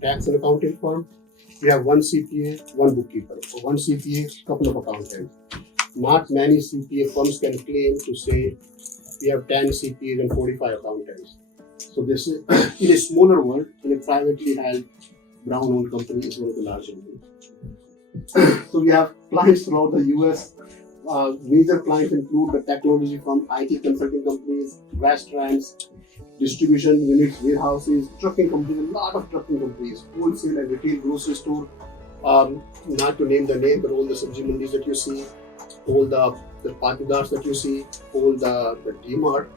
tax and accounting firm, we have one CPA, one bookkeeper, or one CPA, couple of accountants. Not many CPA firms can claim to say we have 10 CPAs and 45 accountants. So this is in a smaller world, in a privately held brown-owned company is one of the larger ones. So we have clients throughout the US. Major clients include the technology firm, IT consulting companies, restaurants, distribution units, warehouses, trucking companies, a lot of trucking companies, wholesale and retail grocery store. Not to name the name, but all the sabji mandis that you see, all the patidars that you see, all the DMart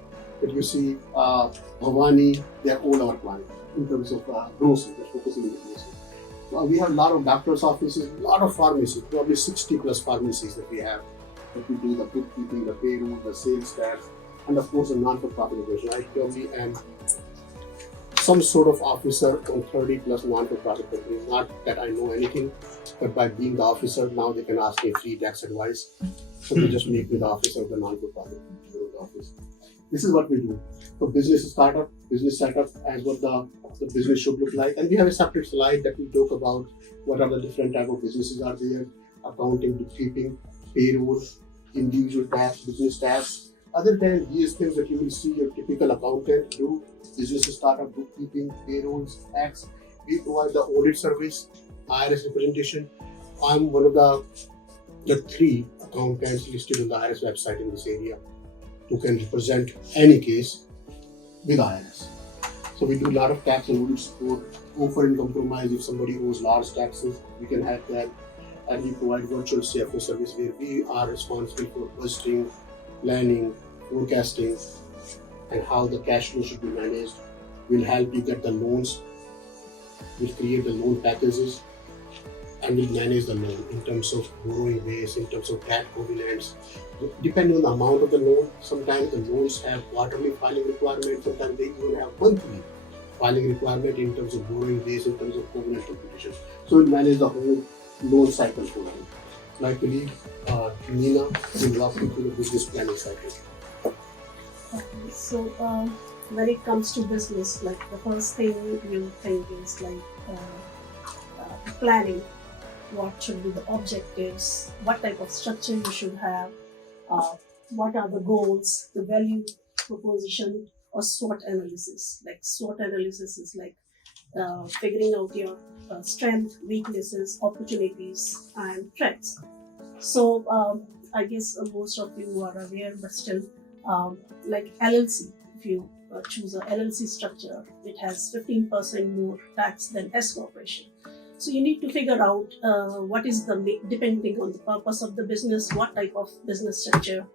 that you see, Bhavani, they are all our clients in terms of grocery, they're focusing on the grocery. We have a lot of doctor's offices, a lot of pharmacies, probably 60 plus pharmacies that we have. That we do the bookkeeping, the payroll, the sales tax, and of course a non-for-profit organization. I probably am some sort of officer on 30 plus non-for-profit companies. Not that I know anything, but by being the officer, now they can ask me free tax advice. So they just make me the officer of the non-for-profit office. This is what we do. So business startup, business setup, and what the business should look like. And we have a separate slide that we talk about what are the different type of businesses are there, accounting, bookkeeping, payroll, individual tax, business tax. Other than these things that you will see your typical accountant do, business startup, bookkeeping, payrolls, tax, we provide the audit service, IRS representation. I'm one of the 3 accountants listed on the IRS website in this area who can represent any case with IRS. So we do a lot of tax and audit support, offer and compromise. If somebody owes large taxes, we can have that. And we provide virtual CFO service where we are responsible for budgeting, planning, forecasting, and how the cash flow should be managed. We'll help you get the loans, we'll create the loan packages, and we'll manage the loan in terms of borrowing base, in terms of debt covenants. Depending on the amount of the loan, sometimes the loans have quarterly filing requirements, sometimes they even have monthly filing requirement in terms of borrowing base, in terms of covenant computation. So we'll manage the whole loan cycle for you. So I believe Nina will walk you through the business planning cycle. Okay, so when it comes to business, like the first thing you think is like planning. What should be the objectives? What type of structure you should have? What are the goals? The value proposition or SWOT analysis. Like SWOT analysis is like figuring out your strength, weaknesses, opportunities, and threats. So I guess most of you are aware, but still, like LLC, if you choose a LLC structure, it has 15% more tax than S corporation. So you need to figure out what is depending on the purpose of the business, what type of business structure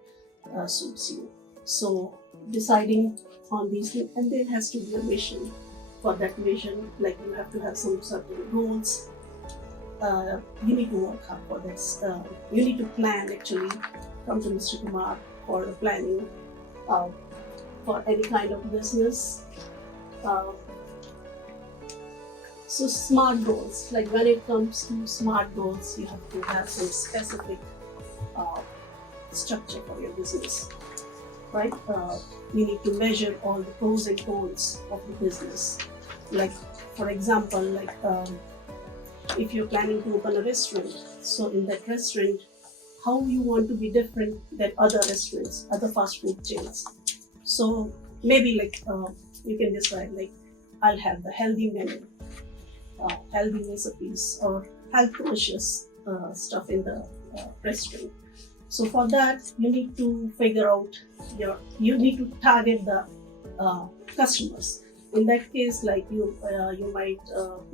suits you. So deciding on these things, and there has to be a vision. For that vision, like you have to have some certain goals. You need to work hard for this. You need to plan actually. Come to Mr. Kumar for the planning for any kind of business. So SMART goals, like when it comes to SMART goals, you have to have some specific structure for your business, right? You need to measure all the pros and cons of the business. Like, for example, like if you're planning to open a restaurant, so in that restaurant, how you want to be different than other restaurants, other fast food chains. So maybe like you can decide like, I'll have the healthy menu, healthy recipes or health conscious stuff in the restaurant. So for that, you need to figure out you need to target the customers. In that case, like you might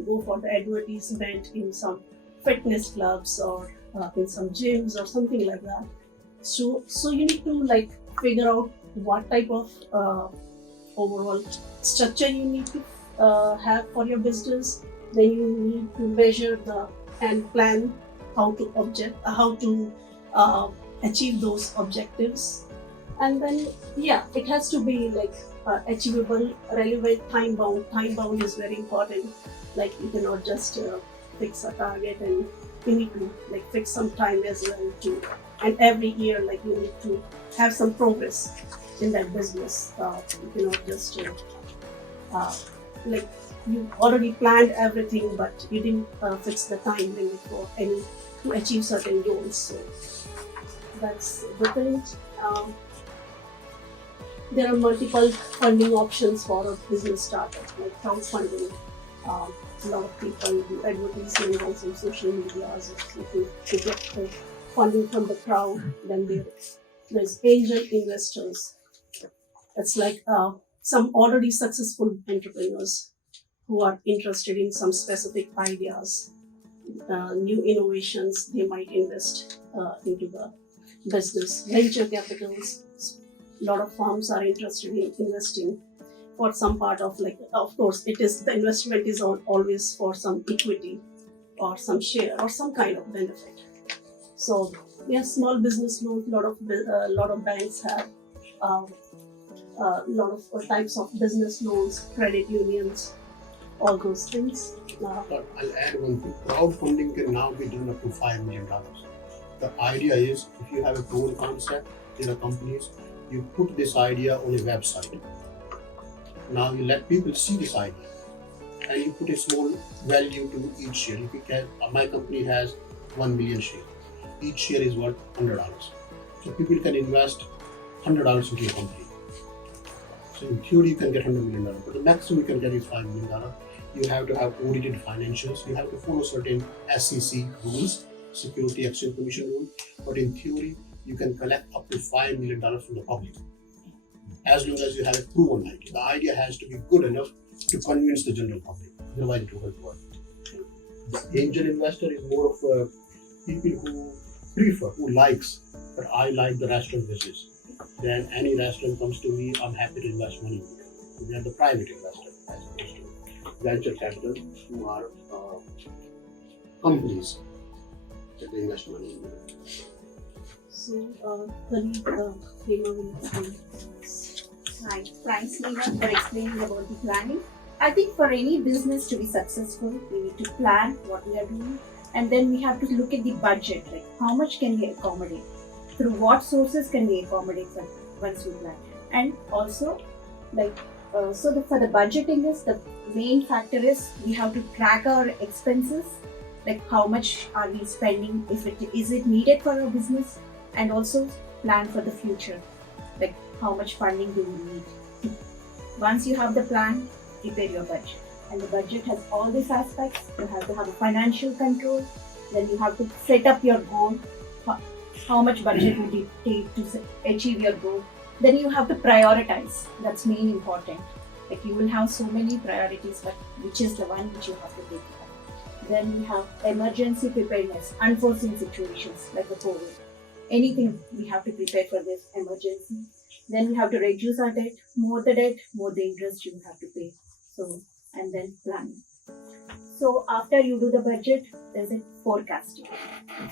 go for the advertisement in some fitness clubs or in some gyms or something like that. So you need to like figure out what type of overall structure you need to have for your business. Then you need to measure and plan how to achieve those objectives. And then it has to be like achievable, relevant, time bound. Time bound is very important. Like you cannot just fix a target, and you need to like fix some time as well too. And every year, like you need to have some progress in that business. You cannot just like you already planned everything, but you didn't fix the time limit for any to achieve certain goals. So that's the thing. There are multiple funding options for a business startup, like crowdfunding. A lot of people do advertisement on some social media to get funding from the crowd. Then there's angel investors. It's like some already successful entrepreneurs who are interested in some specific ideas, new innovations. They might invest into the business. Venture capitals. A lot of firms are interested in investing for some part of, like, of course it is, the investment is always for some equity or some share or some kind of benefit. So small business loans. Lot of banks have a lot of types of business loans, credit unions, all those things. But I'll add one thing. Crowdfunding can now be done up to $5 million. The idea is, if you have a proven concept, there are companies, you put this idea on a website. Now you let people see this idea, and you put a small value to each share. If you can, my company has 1 million shares. Each share is worth $100. So people can invest $100 into your company. So in theory, you can get $100 million, but the maximum you can get is $5 million. You have to have audited financials. You have to follow certain SEC rules, Security Exchange Commission rule. But in theory, you can collect up to $5 million from the public, as long as you have a proven idea. The idea has to be good enough to convince the general public. Otherwise, it won't work. The angel investor is more of people who likes, but I like the restaurant business. Then any restaurant comes to me, I'm happy to invest money in it. They are the private investor, as opposed to venture capital, who are companies that they invest money in. So, Hema will explain. Hi, thanks Neema for explaining about the planning. I think for any business to be successful, we need to plan what we are doing, and then we have to look at the budget, like how much can we accommodate, through what sources can we accommodate once we plan, and also like for the budgeting is the main factor is we have to track our expenses, like how much are we spending, is it needed for our business, and also plan for the future, like how much funding do we need. Once you have the plan, prepare your budget, and the budget has all these aspects. You have to have a financial control, then you have to set up your goal, how much budget would it take to achieve your goal. Then you have to prioritize, that's main important. Like you will have so many priorities, but which is the one which you have to take up. Then we have emergency preparedness, unforeseen situations like the COVID. Anything we have to prepare for this emergency. Then we have to reduce our debt, more the interest you have to pay. So, and then planning. So after you do the budget, there's a forecasting.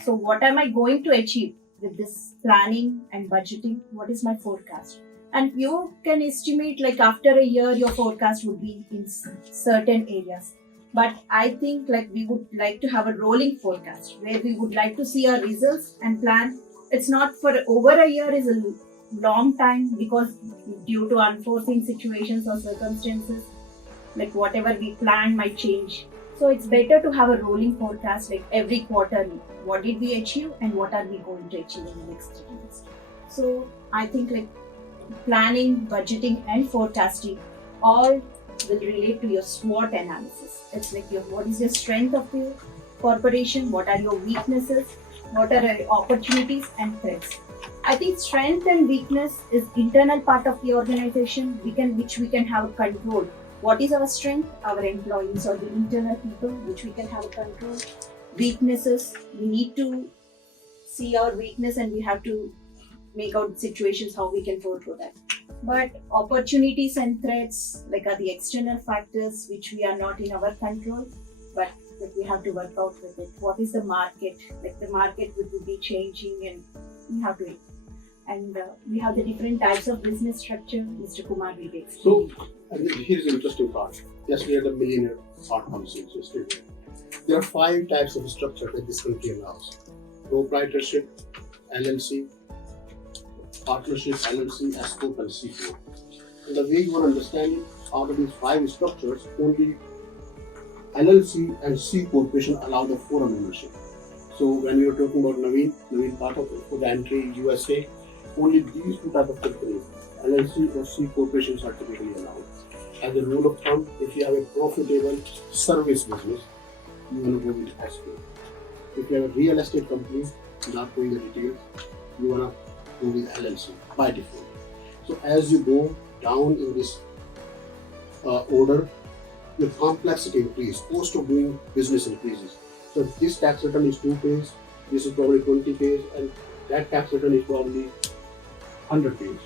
So what am I going to achieve with this planning and budgeting? What is my forecast? And you can estimate, like after a year, your forecast would be in certain areas. But I think like we would like to have a rolling forecast where we would like to see our results and plan. It's not for over a year is a long time, because due to unforeseen situations or circumstances, like whatever we plan might change. So it's better to have a rolling forecast, like every quarter, what did we achieve and what are we going to achieve in the next 3 months. So I think like planning, budgeting and forecasting all will relate to your SWOT analysis. It's like what is your strength of your corporation, what are your weaknesses, what are your opportunities and threats. I think strength and weakness is internal part of the organization, which we can have control. What is our strength? Our employees or the internal people, which we can have control. Weaknesses, we need to see our weakness and we have to make out situations how we can go through that. But opportunities and threats, like are the external factors which we are not in our control, but we have to work out with it. What is the market? Like the market would be changing, and we have to. And we have the different types of business structure. Mr. Kumar will be explaining. So, here's the interesting part. Yesterday, the Millionaire part policy yesterday. There are 5 types of structure that this country allows: proprietorship, LLC, partnership, LLC, S corp, and C corp. And the way you want to understand it, out of these 5 structures, only LLC and C corporation allow the foreign ownership. So when we were talking about Naveen part of for the entry USA, only these 2 type of companies, LLC or C corporations are typically allowed. As a rule of thumb, if you have a profitable service business, you want to go with S corp. If you have a real estate company, not going the details, you want to go with LLC by default. So as you go down in this order, the complexity increases, cost of doing business increases. So if this tax return is 2 pages, this is probably 20 pages, and that tax return is probably 100 pages.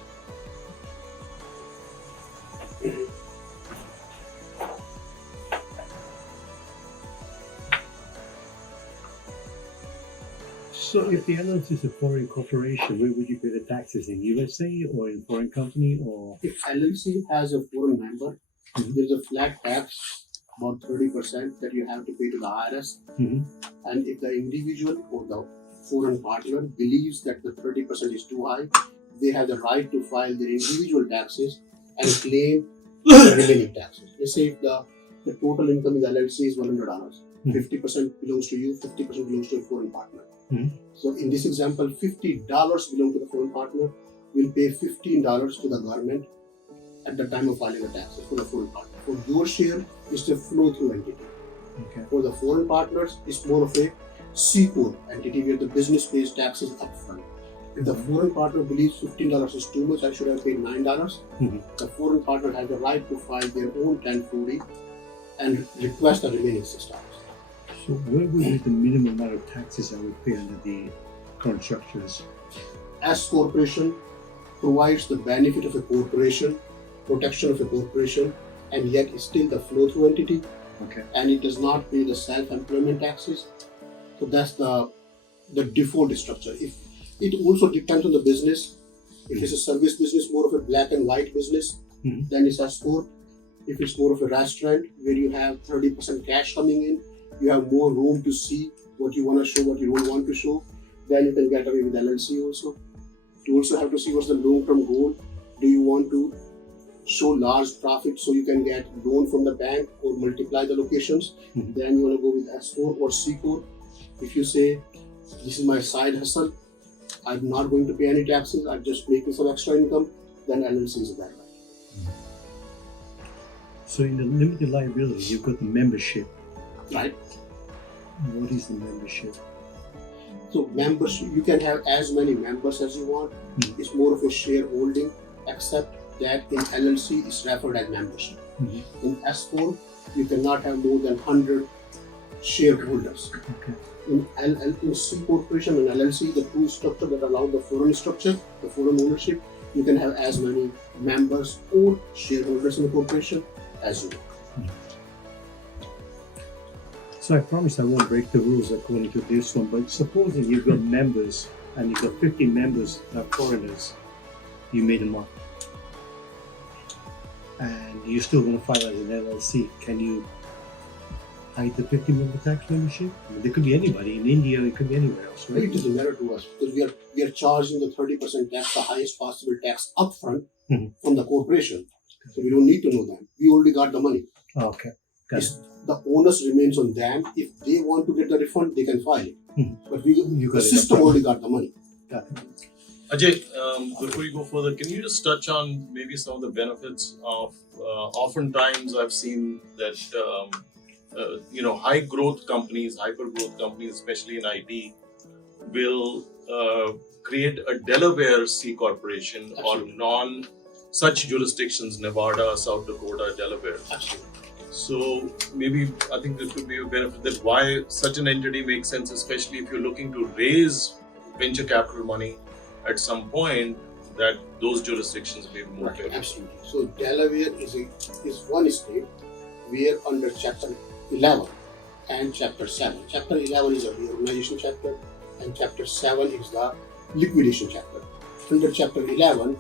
So if the LLC is a foreign corporation, where would you pay the taxes? In USA or in foreign company or? If LLC has a foreign member, there's a flat tax about 30% that you have to pay to the IRS. And if the individual or the foreign partner believes that the 30% is too high, they have the right to file their individual taxes and claim the remaining taxes. Let's say if the total income in the LLC is $100, 50% belongs to you, 50% belongs to a foreign partner. So in this example, $50 belong to the foreign partner, will pay $15 to the government at the time of filing the taxes for the foreign partner. For your share, it's a flow-through entity. Okay. For the foreign partners, it's more of a C corp entity where the business pays taxes upfront. If the foreign partner believes $15 is too much, I should have paid $9, the foreign partner has the right to file their own 1040 and request the remaining $6. So where would be the minimum amount of taxes I would pay under the current structures? S corporation provides the benefit of a corporation, protection of a corporation, and yet is still the flow-through entity. Okay. And it does not pay the self-employment taxes. So that's the default structure. If it also depends on the business. If it's a service business, more of a black and white business, then it's S corp. If it's more of a restaurant where you have 30% cash coming in, you have more room to see what you want to show, what you don't want to show, then you can get away with LLC also. You also have to see what's the long-term goal. Do you want to show large profit so you can get loan from the bank or multiply the locations? Then you want to go with S corp or C corp. If you say, this is my side hustle, I'm not going to pay any taxes, I'm just making some extra income, then LLC is a bad life. So in the limited liability, you've got the membership. Right? What is the membership? So membership, you can have as many members as you want. It's more of a shareholding, except that in LLC it's referred as membership. In S corp, you cannot have more than 100 shareholders. Okay. In C corporation and LLC, the 2 structure that allow the foreign structure, the foreign ownership, you can have as many members or shareholders in the corporation as you want. So I promise I won't break the rules according to this one, but supposing you've got members and you've got 50 members that are foreigners, you made them up. And you're still going to file as an LLC. Can you hide the 50 member tax membership? I mean, there could be anybody in India, it could be anywhere else, right? It doesn't matter to us because we are charging the 30% tax, the highest possible tax upfront from the corporation. So we don't need to know them. We already got the money. Okay. Got it. The onus remains on them. If they want to get the refund, they can file it. But the system already got the money. Got it. Ajay, before you go further, can you just touch on maybe some of the benefits of, oftentimes I've seen that, high growth companies, hyper growth companies, especially in IT, will create a Delaware C corporation. Absolutely. Or non-such jurisdictions, Nevada, South Dakota, Delaware. Absolutely. So maybe I think there could be a benefit that why such an entity makes sense, especially if you're looking to raise venture capital money at some point, that those jurisdictions may be more favorable. Absolutely. So Delaware is one state where under Chapter 11 and Chapter 7. Chapter 11 is a reorganization chapter and Chapter 7 is the liquidation chapter. Under Chapter 11,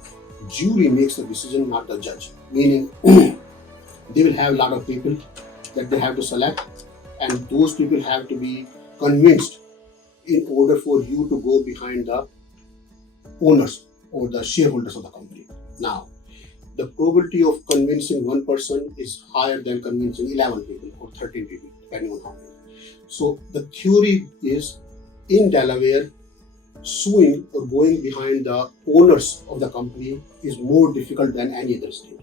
jury makes the decision, not the judge. Meaning, they will have a lot of people that they have to select, and those people have to be convinced in order for you to go behind the owners or the shareholders of the company. Now, the probability of convincing one person is higher than convincing 11 people or 13 people, depending on how many. So the theory is, in Delaware, suing or going behind the owners of the company is more difficult than any other state.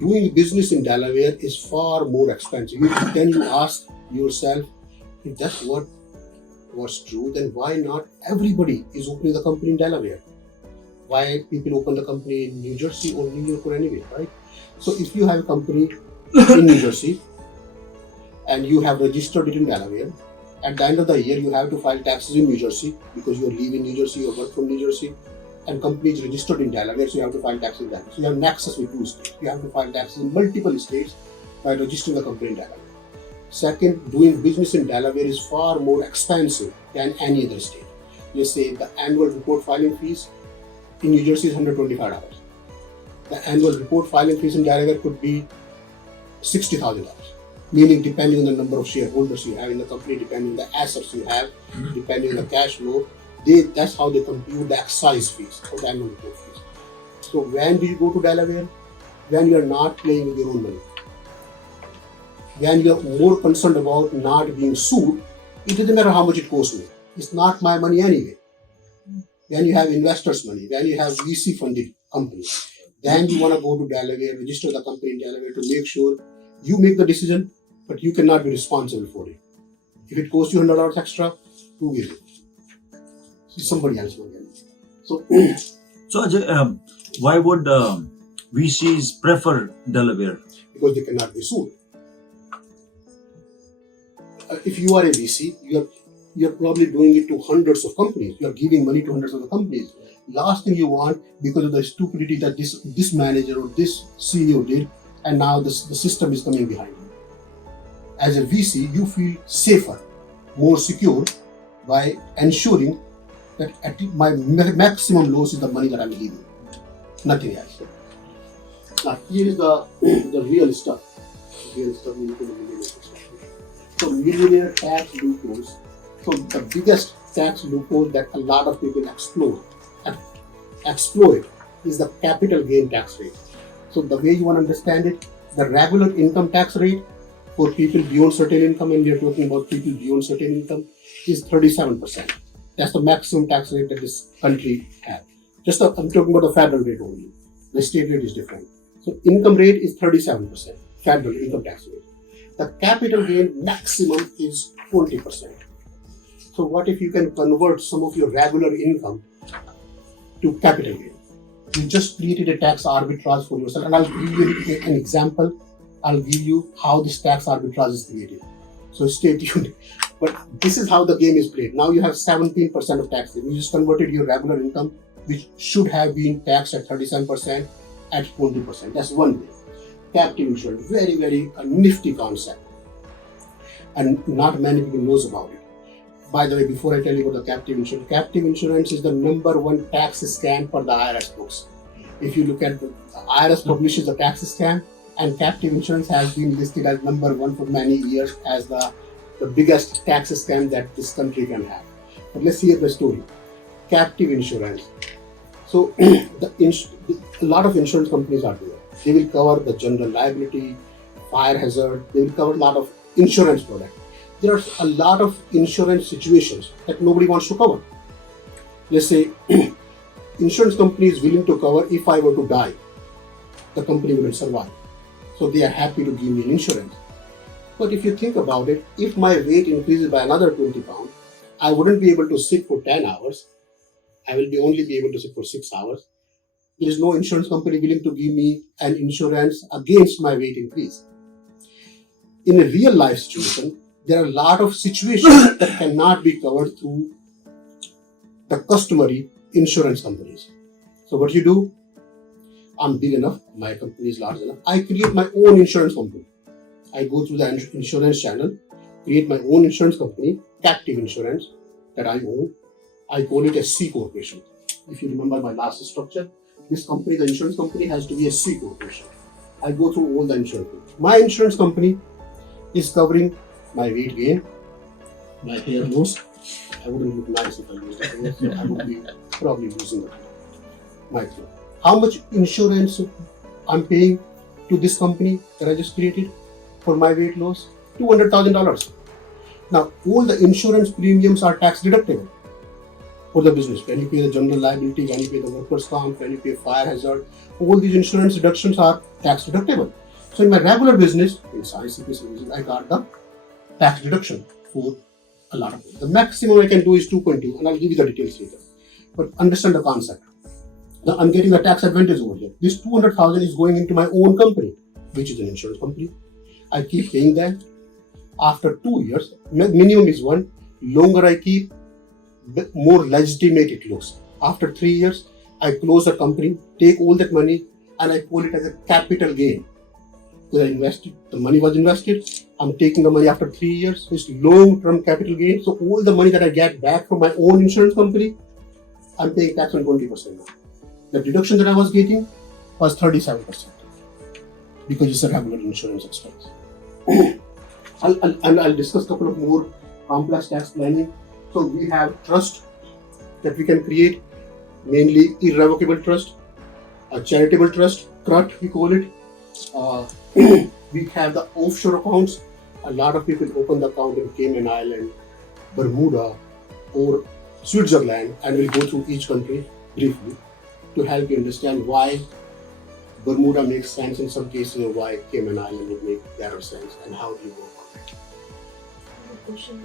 Doing business in Delaware is far more expensive. Then you ask yourself, if that's what was true, then why not everybody is opening the company in Delaware? Why people open the company in New Jersey or New York or anywhere, right? So if you have a company in New Jersey and you have registered it in Delaware, at the end of the year you have to file taxes in New Jersey because you are leaving New Jersey or work from New Jersey, and company is registered in Delaware, so you have to file taxes in Delaware. So you have nexus with 2 states. You have to file taxes in multiple states by registering the company in Delaware. Second, doing business in Delaware is far more expensive than any other state. Let's say the annual report filing fees in New Jersey is $125. The annual report filing fees in Delaware could be $60,000. Meaning, depending on the number of shareholders you have in the company, depending on the assets you have, depending on the cash flow, that's how they compute the excise fees or the annual report fees. So when do you go to Delaware? When you are not playing with your own money. When you are more concerned about not being sued, it doesn't matter how much it costs me. It's not my money anyway. When you have investors' money, when you have VC funded companies, then you want to go to Delaware, register the company in Delaware to make sure you make the decision, but you cannot be responsible for it. If it costs you $100 extra, who gives it? Somebody else will get it. So Ajay, why would VCs prefer Delaware? Because they cannot be sued. If you are a VC, you're probably doing it to hundreds of companies. You are giving money to hundreds of the companies. Last thing you want, because of the stupidity that this manager or this CEO did, and now the system is coming behind you. As a VC, you feel safer, more secure by ensuring that my maximum loss is the money that I'm giving, nothing else. Now here is the real stuff. The real stuff we need to Millionaire. So Millionaire tax loopholes. So the biggest tax loophole that a lot of people exploit is the capital gain tax rate. So the way you want to understand it, the regular income tax rate for people beyond certain income, and we are talking about people beyond certain income, is 37%. That's the maximum tax rate that this country has. I'm talking about the federal rate only. The state rate is different. So income rate is 37%, federal income tax rate. The capital gain maximum is 20%. So what if you can convert some of your regular income to capital gain? You just created a tax arbitrage for yourself, and I'll give you an example. I'll give you how this tax arbitrage is created. So stay tuned. But this is how the game is played. Now you have 17% of tax. You just converted your regular income, which should have been taxed at 37%, at 20%. That's one way. Captive insurance, very, very nifty concept. And not many people knows about it. By the way, before I tell you about the captive insurance is the number one tax scam for the IRS books. If you look at the IRS publishes a tax scam, and captive insurance has been listed as number one for many years as the biggest tax scam that this country can have. But let's hear the story. Captive insurance. So a lot of insurance companies are there. They will cover the general liability, fire hazard. They will cover a lot of insurance products. There are a lot of insurance situations that nobody wants to cover. Let's say insurance company is willing to cover if I were to die, the company will survive. So they are happy to give me an insurance. But if you think about it, if my weight increases by another 20 pounds, I wouldn't be able to sit for 10 hours. I will only be able to sit for 6 hours. There is no insurance company willing to give me an insurance against my weight increase. In a real life situation, there are a lot of situations that cannot be covered through the customary insurance companies. So what you do, I'm big enough, my company is large enough, I create my own insurance company. I go through the insurance channel, create my own insurance company, captive insurance that I own. I call it a C corporation. If you remember my last structure, this company, the insurance company, has to be a C corporation. I go through all the insurance companies. My insurance company is covering my weight gain, my hair loss. I wouldn't look nice if I lose the hair, so I would be probably losing my clothes. how much insurance I'm paying to this company that I just created for my weight loss? $200,000. Now, all the insurance premiums are tax deductible for the business. When you pay the general liability, when you pay the workers' comp, when you pay fire hazard, all these insurance deductions are tax deductible. So in my regular business, in Sai Cpa services, I got the tax deduction for a lot of it. The maximum I can do is 2.2, and I'll give you the details later. But understand the concept. Now I'm getting a tax advantage over here. This 200,000 is going into my own company, which is an insurance company. I keep paying them. After 2 years, minimum is 1. Longer I keep, the more legitimate it looks. After 3 years, I close the company, take all that money, and I call it as a capital gain. Because I invested, the money was invested. I'm taking the money after 3 years. It's long-term capital gain. So all the money that I get back from my own insurance company, I'm paying tax on 20% now. The deduction that I was getting was 37% because it's a regular insurance expense. I'll discuss a couple of more complex tax planning. So we have trust that we can create, mainly irrevocable trust, a charitable trust, CRUT we call it. We have the offshore accounts. A lot of people open the account in Cayman Island, Bermuda, or Switzerland, and we'll go through each country briefly to help you understand why Bermuda makes sense in some cases or why Cayman Island would make better sense and how do you go about it. The question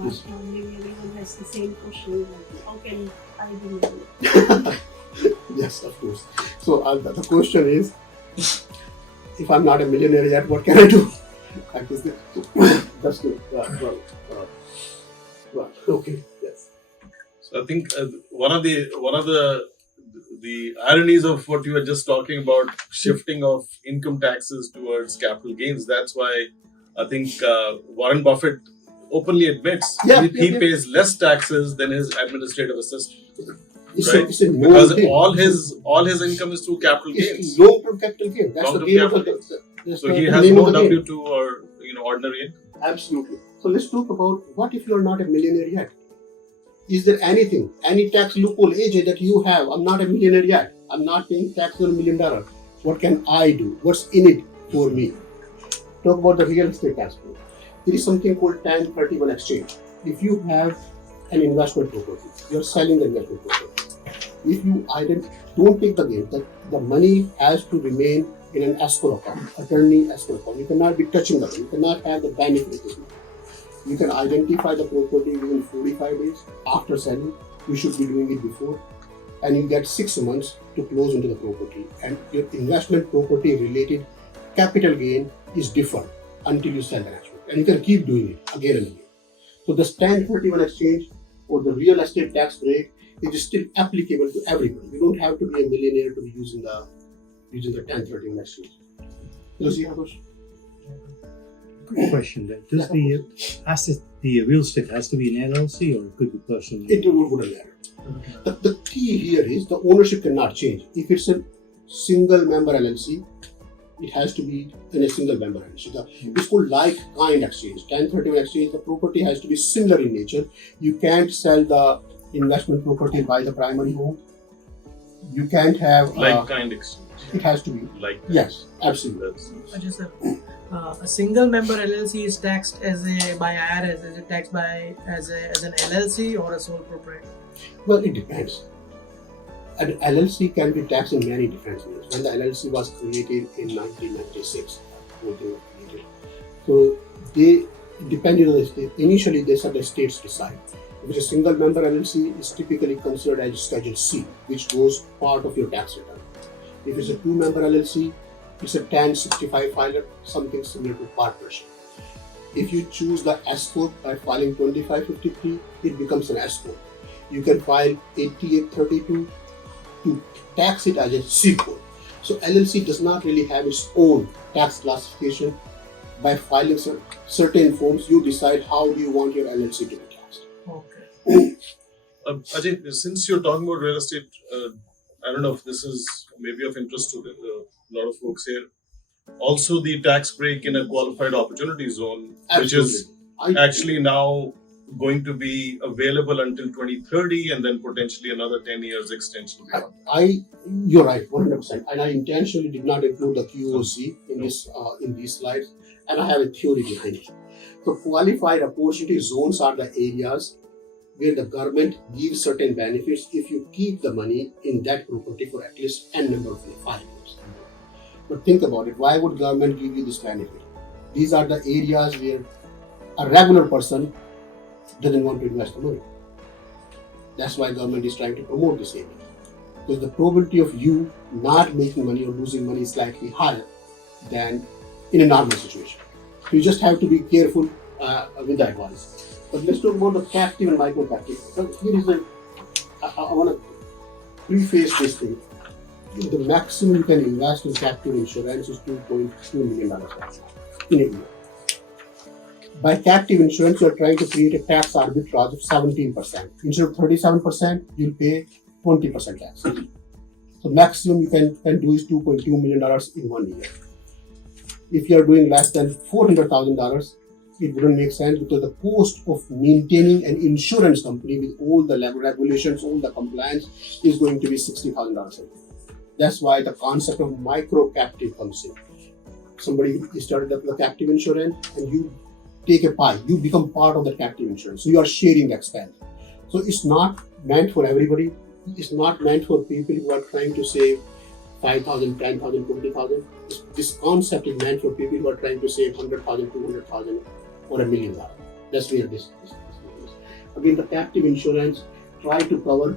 is, maybe everyone has the same question, like, how can I be millionaire? Yes, of course. So the question is, if I'm not a millionaire yet, what can I do? That's good. Well, okay. Yes. So I think one of the ironies of what you were just talking about, shifting of income taxes towards capital gains. That's why I think Warren Buffett openly admits he pays less taxes than his administrative assistant. Right? Because all his income is through capital gains. It's long-term capital gain. That's the gain of the. So he has no W-2 or ordinary income. Absolutely. So let's talk about what if you are not a millionaire yet? Is there anything, any tax loophole, AJ, that you have? I'm not a millionaire yet. I'm not paying tax on $1 million. What can I do? What's in it for me? Talk about the real estate tax code. There is something called 1031 exchange. If you have an investment property, you're selling the investment property. If you don't take the gain, the money has to remain in an escrow account, attorney escrow account. You cannot be touching the money. You cannot have the benefit of this money. You can identify the property within 45 days after selling. You should be doing it before. And you get 6 months to close into the property. And your investment property related capital gain is deferred until you sell the next one. And you can keep doing it again and again. So the 1031 exchange or the real estate tax break is still applicable to everybody. You don't have to be a millionaire to be using the 1031 exchange. Does you have a question? Quick question then. Does the real estate has to be an LLC or it could be personal? It wouldn't matter. The key here is the ownership cannot change. If it's a single member LLC, it has to be in a single member LLC. It's called like-kind exchange. 1031 exchange, the property has to be similar in nature. You can't sell the investment property by the primary home. You can't have Like-kind exchange. It has to be like. Yes, absolutely. A single member LLC is taxed by IRS. Is it taxed as an LLC or a sole proprietor? Well, it depends. An LLC can be taxed in many different ways. When the LLC was created in 1996, so depending on the state, initially they said the states decide. If it's a single member LLC, is typically considered as Schedule C, which goes part of your tax return. If it's a 2-member LLC, it's a 1065 filer, something similar to partnership. If you choose the S corp by filing 2553, it becomes an S corp. You can file 8832 to tax it as a C corp. So LLC does not really have its own tax classification. By filing certain forms, you decide how do you want your LLC to be taxed. Okay. Ajay, since you're talking about real estate, I don't know if this is maybe of interest to a lot of folks here. Also, the tax break in a qualified opportunity zone, which is actually now going to be available until 2030 and then potentially another 10 years extension beyond that? You're right, 100%. And I intentionally did not include the QOC in these slides, and I have a theory behind it. So qualified opportunity zones are the areas where the government gives certain benefits if you keep the money in that property for at least n number of 5 years. But think about it, why would government give you this benefit? These are the areas where a regular person doesn't want to invest the money. That's why government is trying to promote this area. Because the probability of you not making money or losing money is slightly higher than in a normal situation. So you just have to be careful with the advice. But let's talk about the captive and micro captive. So here is I want to preface this thing. The maximum you can invest in captive insurance is $2.2 million in a year. By captive insurance, you are trying to create a tax arbitrage of 17%. Instead of 37%, you'll pay 20% tax. So maximum you can do is $2.2 million in 1 year. If you are doing less than $400,000, it wouldn't make sense because the cost of maintaining an insurance company with all the regulations, all the compliance is going to be $60,000 a year. That's why the concept of micro captive comes in. Somebody started up the captive insurance and you take a pie, you become part of the captive insurance. So you are sharing the expense. So it's not meant for everybody. It's not meant for people who are trying to save 5,000, 10,000, 20,000. This concept is meant for people who are trying to save 100,000, 200,000 or $1 million. That's where this is. Again, the captive insurance try to cover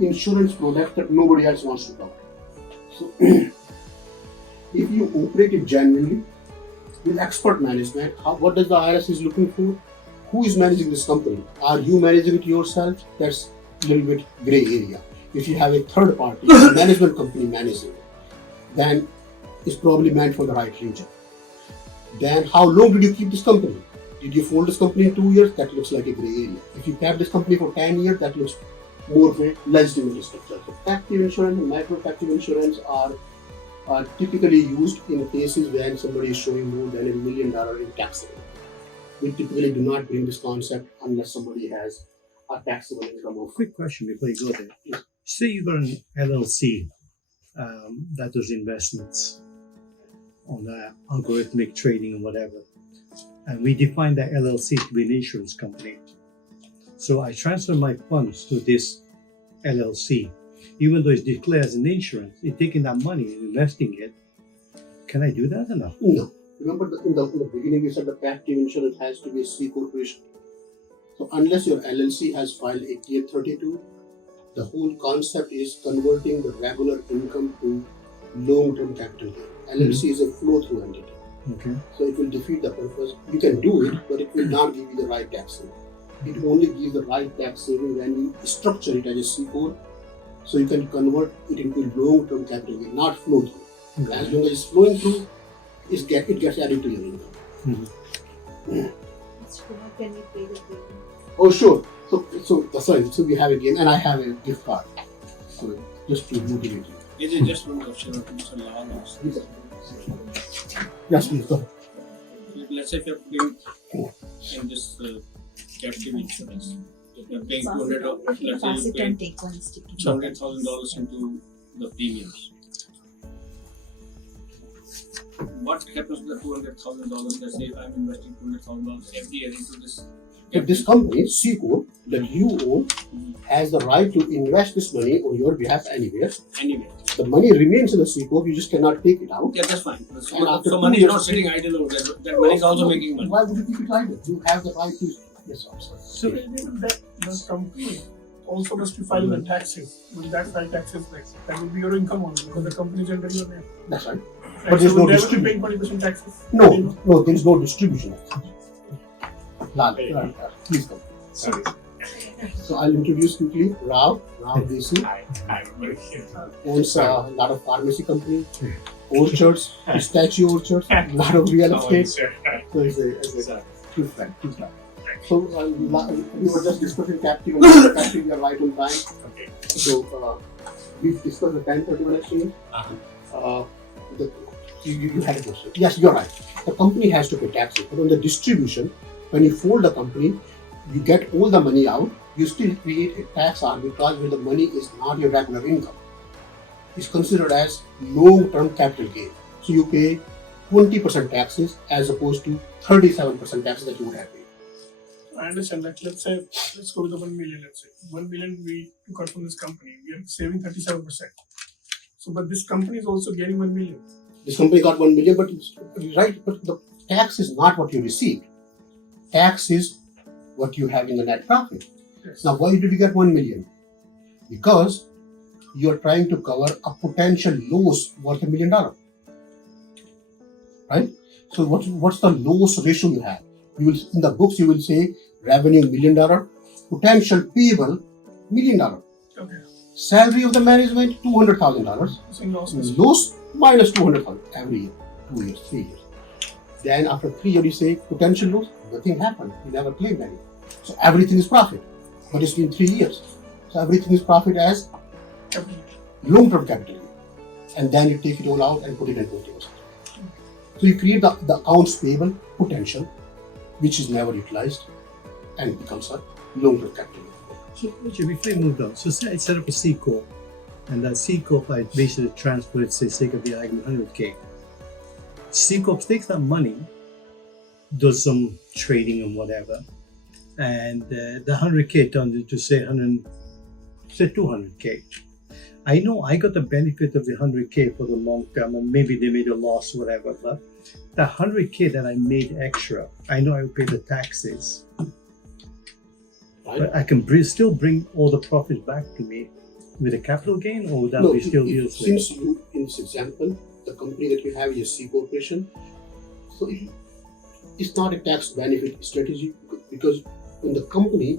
insurance products that nobody else wants to cover. So if you operate it genuinely with expert management, what does the IRS is looking for? Who is managing this company? Are you managing it yourself? That's a little bit gray area. If you have a third party, a management company managing it, then it's probably meant for the right region. Then how long did you keep this company? Did you fold this company in 2 years? That looks like a gray area. If you kept this company for 10 years, that looks more of a legitimate structure. So captive insurance and micro captive insurance are typically used in cases when somebody is showing more than $1 million in taxable. We typically do not bring this concept unless somebody has a taxable income of. Quick question before you go there. Say you got an LLC that does investments on algorithmic trading and whatever, and we define that LLC to be an insurance company. So I transfer my funds to this LLC, even though it's declared as an insurance. It's taking that money and investing it. Can I do that or no? No. Remember in the beginning we said the captive insurance has to be a C corporation. So unless your LLC has filed 8832, the whole concept is converting the regular income to long-term capital gain. LLC is a flow-through entity. Okay. So it will defeat the purpose. You can do it, but it will not give you the right tax saving. It only gives the right tax saving when you structure it as a C corp, so you can convert it into long-term capital gain, not flow-through. As long as it's flowing through, it gets added to your income. Can we pay the bill? Oh, sure. So we have a game, and I have a gift card. So just to motivate you. It is just one question of Mr. Lal asked. Yes, please. Go ahead. Let's say if you're putting in this captive insurance, if you're paying $200,000 into the premiums. What happens to the $200,000? Let's say I'm investing $200,000 every year into this. If this company, C corp, that you own, has the right to invest this money on your behalf anywhere. Anyway. The money remains in the C corp, you just cannot take it out. Yeah, that's fine. So money is not sitting idle over there. That money is also making money. Why would you keep it idle? You have the right to. Yes, officer. So the company also must be filing the taxes. When that file taxes, that would be your income only because the company is under your name. That's right. Right? But there's so no they will be distribution. paying 20% taxes. No, there is no distribution. Lal, please come. So I'll introduce quickly Rao Desu. Owns a lot of pharmacy companies, orchards, pistachio orchards, a lot of real estate. So he's a good friend. So we were just discussing captive and captive, we are right on time. Okay. So we've discussed the 1031 exchange. You had a question. Yes, you're right. The company has to pay taxes, but on the distribution, When you fold the company, you get all the money out, you still create a tax arbitrage where the money is not your regular income. It's considered as long-term capital gain. So you pay 20% taxes as opposed to 37% taxes that you would have paid. I understand. Like, let's go with the 1 million. Let's say 1 million we took out from this company. We are saving 37%. So, but this company is also getting 1 million. This company got 1 million, but the tax is not what you received. Tax is what you have in the net profit. Yes. Now, why did you get 1 million? Because you are trying to cover a potential loss worth $1 million. Right? So what's the loss ratio you have? You will, in the books you will say revenue $1 million, potential payable $1 million. Okay. Salary of the management $200,000. So Loss minus 200,000 every year, 2 years, 3 years. Then after 3 years you say potential loss, nothing happened. You never claimed any. So everything is profit. But it's been 3 years. So everything is profit as long-term capital gain. And then you take it all out and put it in 20%. So you create the accounts payable potential, which is never utilized, and it becomes a long-term capital gain. So, Richard, before you move on, so say I set up a C Corp, and that C Corp I basically transfer it, say, could be like 100K. C Corp takes that money, does some trading and whatever, and the 100K turned into say 200K. I know I got the benefit of the 100K for the long term, and maybe they made a loss or whatever, but the 100K that I made extra, I know I will pay the taxes. Right? But I can still bring all the profits back to me with a capital gain, or would that be still used? Since you, in this example, the company that you have is a C corporation, so it's not a tax benefit strategy, because in the company,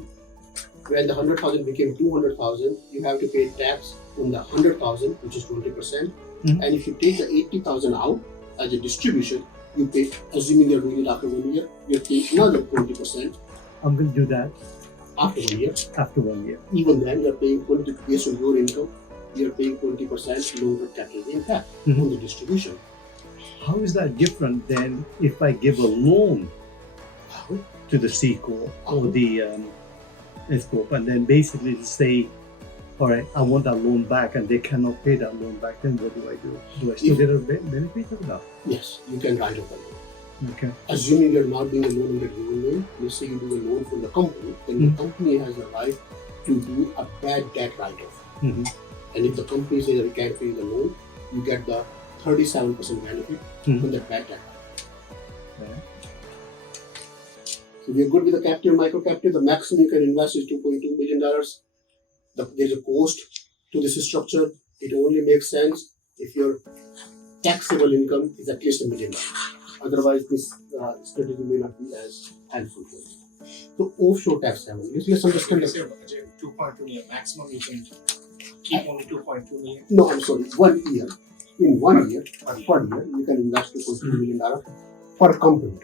when the 100,000 became 200,000, you have to pay tax on the 100,000, which is 20%. Mm-hmm. And if you take the 80,000 out as a distribution, you pay, assuming you're doing it after 1 year, you're paying another 20%. I'm going to do that after 1 year. After 1 year. Even then, you're paying 20 based on your income. You're paying 20% long-term capital gain tax on the distribution. How is that different than if I give a loan to the C Corp or the S Corp, and then basically say, all right, I want that loan back, and they cannot pay that loan back, then what do I do? Do I still get a benefit of that? Yes, you can write off a loan. Okay. Assuming you're not doing a loan under your own name, let's say you do a loan for the company, then the company has the right to do a bad debt write-off. Mm-hmm. And if the company says that you can't pay the loan, you get the 37% benefit from that bad debt write-off. Okay. So we are good with the captive, micro captive. The maximum you can invest is $2.2 million. There is a cost to this structure. It only makes sense if your taxable income is at least $1 million. Otherwise, this strategy may not be as helpful for you. So offshore tax haven. Let's understand. Let's say 2.2 million maximum. You can keep only 2.2 million. No, I'm sorry. 1 year. In 1 year, per year, you can invest $2.2 million per company.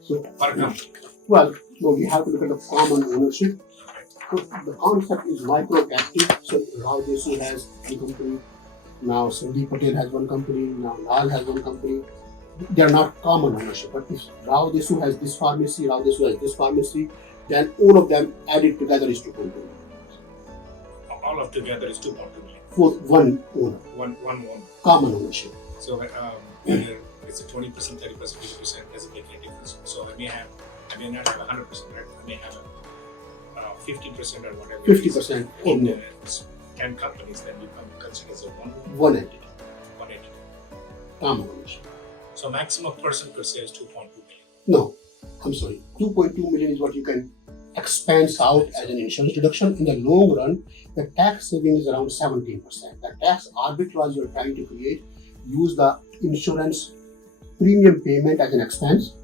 So Per company. well, no, we have to look at the common ownership. So the concept is micro captive. So Rao Desu has one company. Now Sandeep Patel has one company. Now Lal has one company. They are not common ownership. But if Rao Desu has this pharmacy, Rao Desu has this pharmacy, then all of them added together is 2.2 million. All of together is 2.2 million. For one owner. One owner. Common ownership. So whether it's a 20%, 30%, 50% doesn't make any difference. So I may not have 100%, right? I may have a 50% or whatever. 50% or in more. 10 companies, then you can consider as a One entity. one entity. Common ownership. So maximum person could say is 2.2 million. No, I'm sorry. 2.2 million is what you can expense out as an insurance deduction. In the long run, the tax saving is around 17%. The tax arbitrage you're trying to create, use the insurance premium payment as an expense.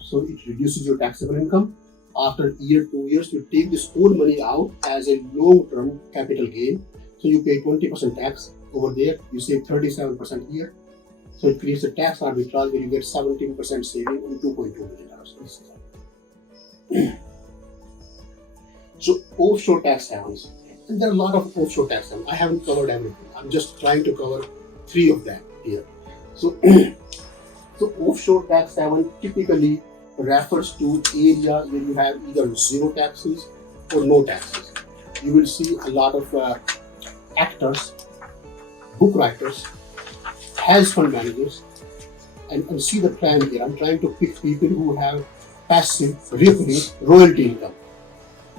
So it reduces your taxable income. After a year, 2 years, you take this whole money out as a long-term capital gain. So you pay 20% tax over there. You save 37% here. So it creates a tax arbitrage where you get 17% saving on $2.2 million. So offshore tax havens. And there are a lot of offshore tax havens. I haven't covered everything. I'm just trying to cover 3 of them here. So, so offshore tax haven typically refers to area where you have either zero taxes or no taxes. You will see a lot of actors, book writers, hedge fund managers, and see the trend here. I'm trying to pick people who have passive, recurring royalty income.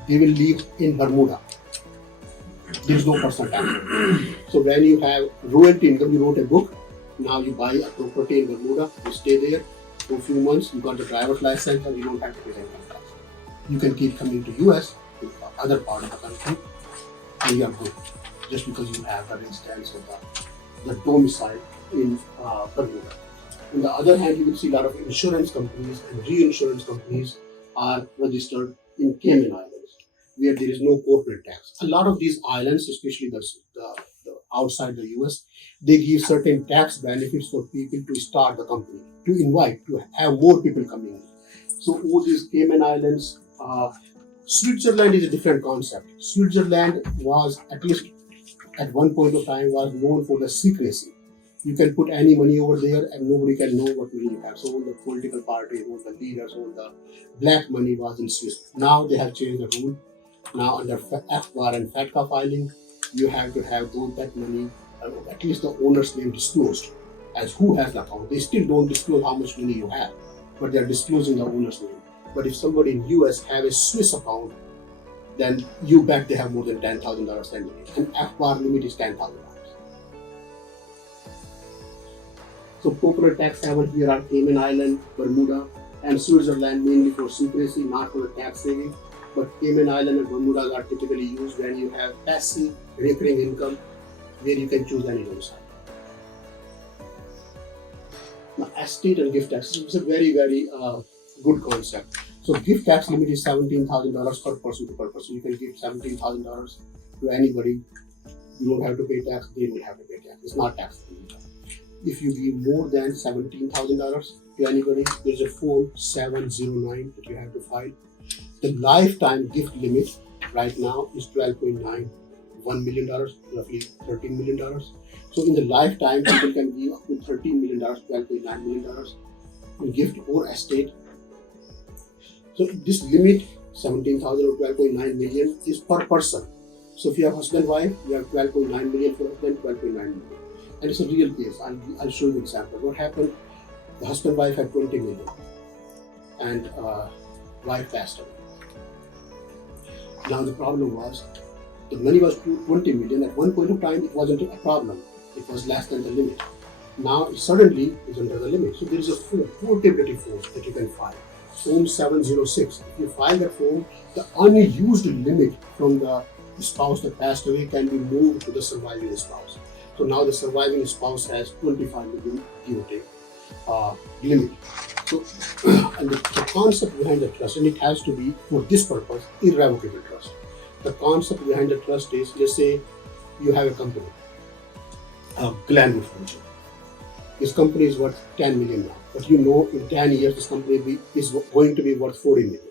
They will live in Bermuda. There is no personal tax. So when you have royalty income, you wrote a book. Now you buy a property in Bermuda. You stay there for a few months. You got the driver's license, and you don't have to pay income tax. You can keep coming to US, to other part of the country, and you are good. Just because you have the residence or the domicile in Bermuda. On the other hand, you will see a lot of insurance companies and reinsurance companies are registered in Cayman Islands, where there is no corporate tax. A lot of these islands, especially the outside the US, they give certain tax benefits for people to start the company, to invite, to have more people coming in. So all these Cayman Islands, Switzerland is a different concept. Switzerland was, at least at one point of time, was known for the secrecy. You can put any money over there and nobody can know what money you have. So all the political parties, all the leaders, all the black money was in Swiss. Now they have changed the rule. Now under fbar and fatca filing, you have to have all that money, at least the owner's name disclosed as who has the account. They still don't disclose how much money you have, but they are disclosing the owner's name. But if somebody in US have a Swiss account, then you bet they have more than $10,000 annually. And fbar limit is $10,000. So popular tax haven here are Cayman Island, Bermuda, and Switzerland, mainly for secrecy, not for the tax saving. But Cayman Island and Bermuda are typically used when you have passive recurring income, where you can choose any domicile. Now, estate and gift tax is a very, very good concept. So gift tax limit is $17,000 per person to per person. You can give $17,000 to anybody. You don't have to pay tax. They don't have to pay tax. It's not taxable income. If you give more than $17,000 to anybody, there's a form 709 that you have to file. The lifetime gift limit right now is $12.9, $1 million, roughly $13 million. So in the lifetime, people can give up to $13 million, $12.9 million in gift or estate. So this limit, 17,000 or 12.9 million, is per person. So if you have husband and wife, you have 12.9 million for husband, 12.9 million. And it's a real case. I'll show you an example. What happened? The husband and wife had 20 million and wife passed away. Now the problem was, the money was 20 million. At one point of time, it wasn't a problem. It was less than the limit. Now it suddenly is under the limit. So there is a form, portability form that you can file. Form 706. If you file that form, the unused limit from the spouse that passed away can be moved to the surviving spouse. So now the surviving spouse has 25 million give or take limit. So and the concept behind the trust, and it has to be for this purpose, irrevocable trust. The concept behind the trust is, let's say you have a company, Glenwood Furniture. This company is worth 10 million now, but you know in 10 years this company is going to be worth 40 million.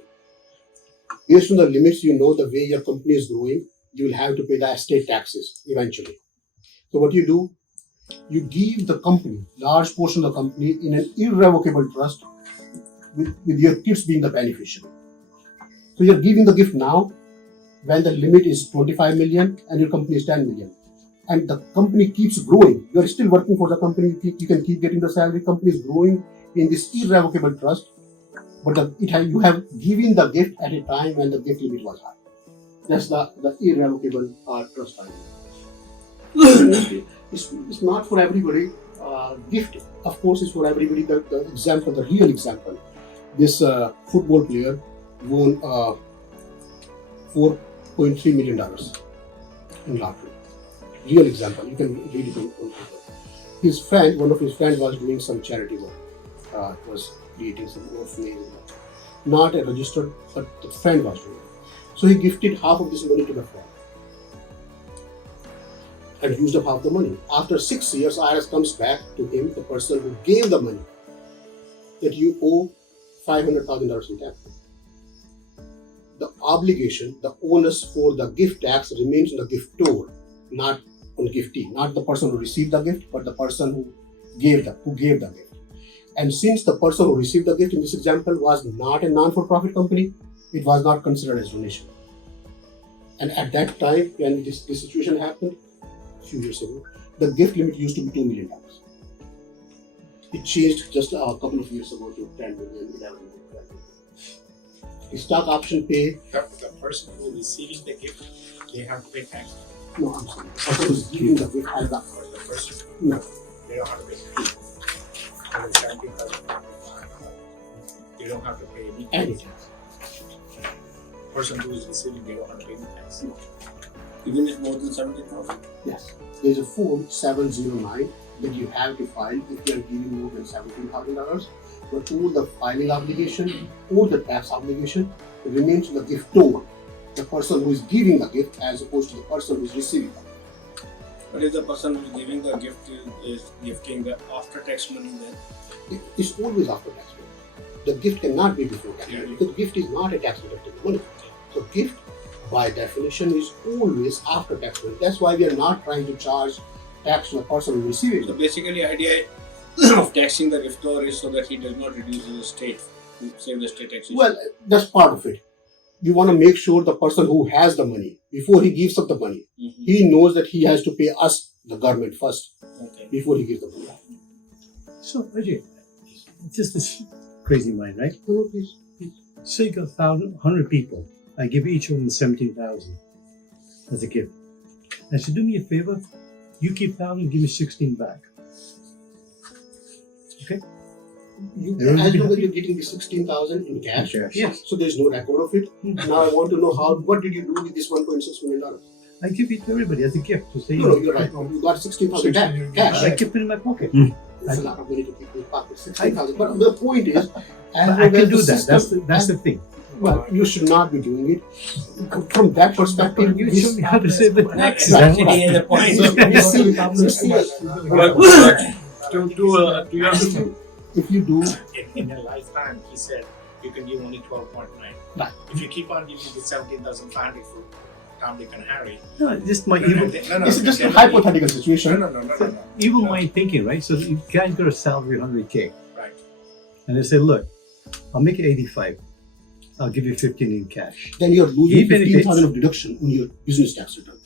Based on the limits, you know the way your company is growing, you will have to pay the estate taxes eventually. So what you do, you give the company, large portion of the company in an irrevocable trust with your kids being the beneficiary. So you're giving the gift now when the limit is 25 million and your company is 10 million. And the company keeps growing. You're still working for the company, you can keep getting the salary, company is growing in this irrevocable trust, but you have given the gift at a time when the gift limit was high. That's the irrevocable trust idea. It's not for everybody. Gift, of course, is for everybody. The example, the real example, this football player won $4.3 million in lottery. Real example. You can read it on paper. One of his friends was doing some charity work. Was creating some orphanage. Not a registered, but the friend was doing it. So he gifted half of this money to the friend and used up half the money. After 6 years, IRS comes back to him, the person who gave the money, that you owe $500,000 in tax. The obligation, the onus for the gift tax remains on the giftor, not on the giftee, not the person who received the gift, but the person who gave the gift. And since the person who received the gift in this example was not a non-for-profit company, it was not considered as donation. And at that time, when this situation happened, a few years ago, the gift limit used to be $2 million. It changed just a couple of years ago to 10 million, 11 million. The stock option pay, The person who is receiving the gift, they have to pay tax. no, I'm sorry, the person who's giving the gift has the, Or the person, no, they don't have to pay tax. And 17,000, they don't have to pay any any tax. Person who is receiving, they don't have to pay any tax. Even if more than 17,000. yes. There's a form 709 that you have to file if you are giving more than $17,000. But all the filing obligation, all the tax obligation remains to the giftor, the person who is giving the gift, as opposed to the person who is receiving the gift. But if the person who is giving the gift is gifting the after tax money, then It's always after tax money. The gift cannot be before tax money because gift is not a tax deductible money. So gift, by definition, is always after tax money. That's why we are not trying to charge tax to the person who is receiving so it. basically idea of taxing the giftor is so that he does not reduce the state, save the state taxation. Well, that's part of it. We want to make sure the person who has the money, before he gives up the money, Mhm. he knows that he has to pay us, the government, first Okay. before he gives the money. So, Ajay, it's just this crazy mind, right? No, please. Say you got 100 people. I give each of them 17,000 as a gift. I said, do me a favor. You keep 1,000, give me 16 back. Okay? As long as you're getting the 16,000 in cash, Yes. so there's no record of it. Now I want to know what did you do with this $1.6 million? I give it to everybody as a gift to say, No, you're right. You got 16,000 cash. I keep it in my pocket. It's a lot of money to keep in your pocket. 16,000. But the point is, But as I long can as do the that. system, That's the thing. well, you should not be doing it. From that perspective, You this- show me how to save the taxes. Right. He has a point. To your if you do, In a lifetime, he said you can give only 12.9. Right. If you keep on giving the 17,500 for Tom, Dick, and Harry, No, just my no, evil, this is just a hypothetical situation. No. evil mind thinking, right? So you can't get a salary 100K. Right. And they say, look, I'll make it 85. I'll give you 15 in cash. Then you're losing Even if 15,000 of deduction on your business tax return.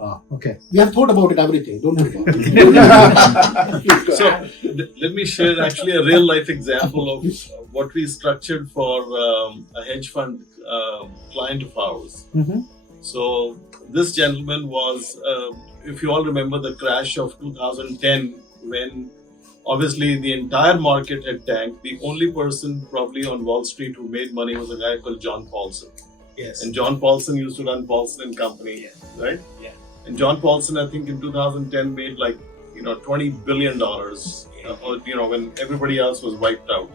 Ah, okay. We have thought about it, everything. Don't worry about it. So let me share actually a real life example of what we structured for a hedge fund client of ours. Mm-hmm. So this gentleman was, if you all remember the crash of 2010, when obviously the entire market had tanked. The only person probably on Wall Street who made money was a guy called John Paulson. Yes. And John Paulson used to run Paulson and Company, right? Yeah. And John Paulson, I think in 2010 made like, $20 billion, when everybody else was wiped out.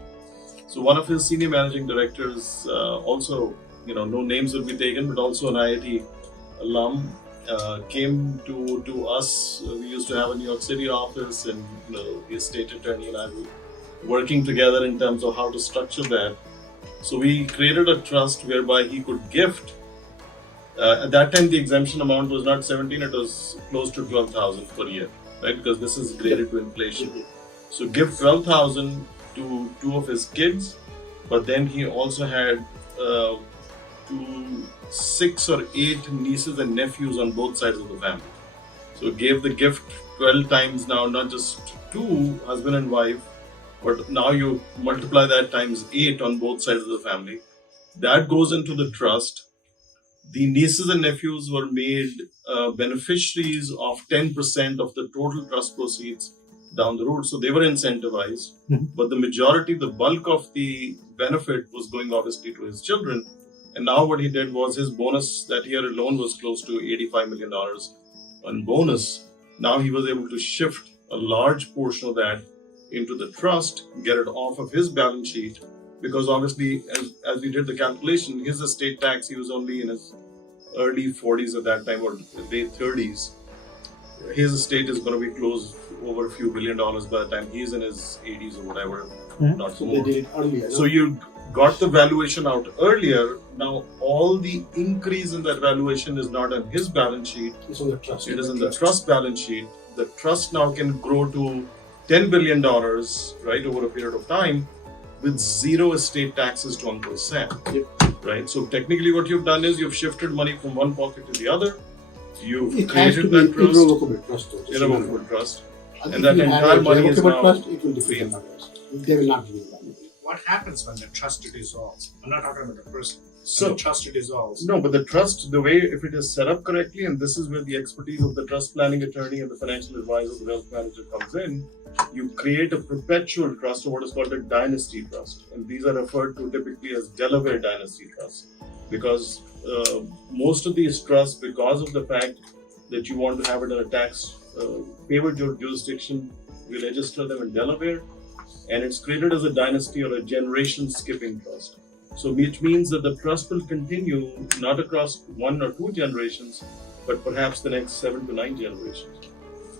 So one of his senior managing directors, also, no names will be taken, but also an IIT alum, came to us. We used to have a New York City office, and the state attorney and I were working together in terms of how to structure that. So we created a trust whereby he could gift. At that time, the exemption amount was not 17; it was close to 12,000 per year, right? Because this is graded to inflation. So give 12,000 to two of his kids, but then he also had 6 or 8 nieces and nephews on both sides of the family. So gave the gift 12 times now, not just 2, husband and wife, but now you multiply that times 8 on both sides of the family. That goes into the trust. The nieces and nephews were made beneficiaries of 10% of the total trust proceeds down the road. So they were incentivized, but the majority, the bulk of the benefit was going obviously to his children. And now what he did was his bonus that year alone was close to $85 million on bonus. Now he was able to shift a large portion of that into the trust, get it off of his balance sheet, because obviously as we did the calculation, his estate tax, he was only in his early 40s at that time or late 30s. His estate is going to be close over a few $1 billion by the time he's in his 80s or whatever, not So they more. did it earlier. So you got the valuation out earlier. Now all the increase in that valuation is not on his balance sheet. It's on the trust. It is in the trust balance sheet. The trust now can grow to $10 billion, right, over a period of time with zero estate taxes to Uncle Sam. Yep. Right? So technically what you've done is you've shifted money from one pocket to the other. You've It has to created be an that trust, irrevocable trust. Though, just irrevocable remember. trust. And And if that you have entire a money is revocable now trust, it will defeat free. the trust. They will not give you that. What happens when the trust dissolves? I'm not talking about the person. So- When the trust dissolves. No, but the trust, the way, if it is set up correctly, and this is where the expertise of the trust planning attorney and the financial advisor, the wealth manager comes in, you create a perpetual trust, or what is called a dynasty trust. And these are referred to typically as Delaware dynasty trusts. Because most of these trusts, because of the fact that you want to have it in a tax favored jurisdiction, we register them in Delaware, and it's created as a dynasty or a generation skipping trust. So which means that the trust will continue not across 1 or 2 generations, but perhaps the next 7 to 9 generations.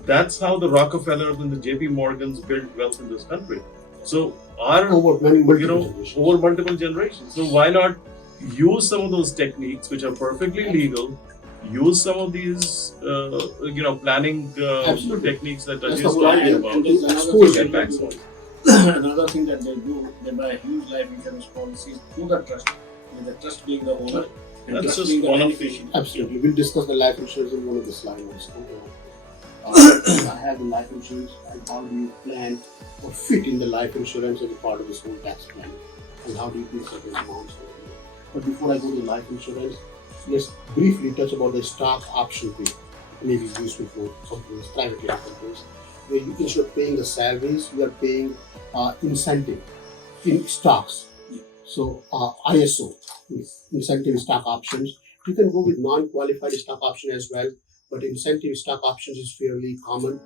That's how the Rockefellers and the JP Morgans built wealth in this country. So our, Over many multiple you know, generations. over multiple generations. So why not use some of those techniques which are perfectly legal? Use some of these, planning Absolutely. techniques that That's Ajay the is whole talking idea. about. And there's another Expose thing Get that back they some. do. Another thing that they do, they buy huge life insurance policies through the trust, with the trust being the owner and That's trust just being the one of beneficiary. Absolutely. We'll discuss the life insurance in one of the slides. I have the life insurance, and how do you plan or fit in the life insurance as a part of this whole tax plan, and how do you put certain amounts. But before I go to life insurance, let's briefly touch about the stock option pay. Maybe useful for companies, private limited companies, where you, instead of paying the salaries, you are paying incentive in stocks. So ISO, incentive stock options. You can go with non-qualified stock option as well, but incentive stock options is fairly common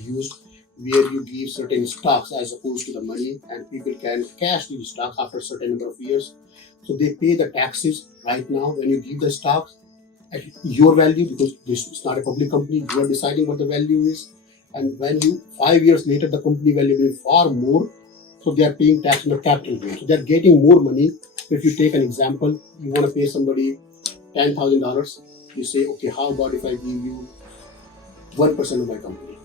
used, where you give certain stocks as opposed to the money, and people can cash these stocks after a certain number of years. So they pay the taxes right now when you give the stocks at your value, because this is not a public company. You are deciding what the value is, and when you 5 years later the company value will be far more, so they are paying tax on the capital gain. So they are getting more money. If you take an example, you want to pay somebody $10,000. You say, okay, how about if I give you 1% of my company?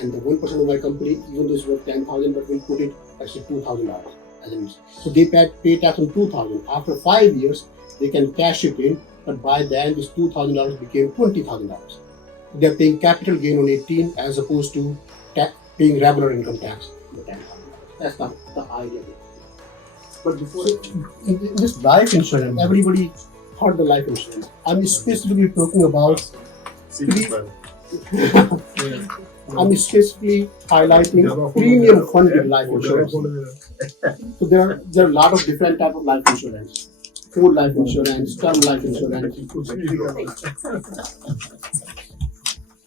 And the 1% of my company, even though it's worth 10,000, but we'll put it as $2,000 as an. So they pay tax on 2,000. After 5 years, they can cash it in, but by then this $2,000 became $20,000. They're paying capital gain on 18 as opposed to paying regular income tax on the $10,000. That's the idea. But before in this life insurance, everybody heard the life insurance. I'm specifically talking about I'm specifically highlighting premium funded life insurance. So there are a lot of different type of life insurance. Full life insurance, term life insurance.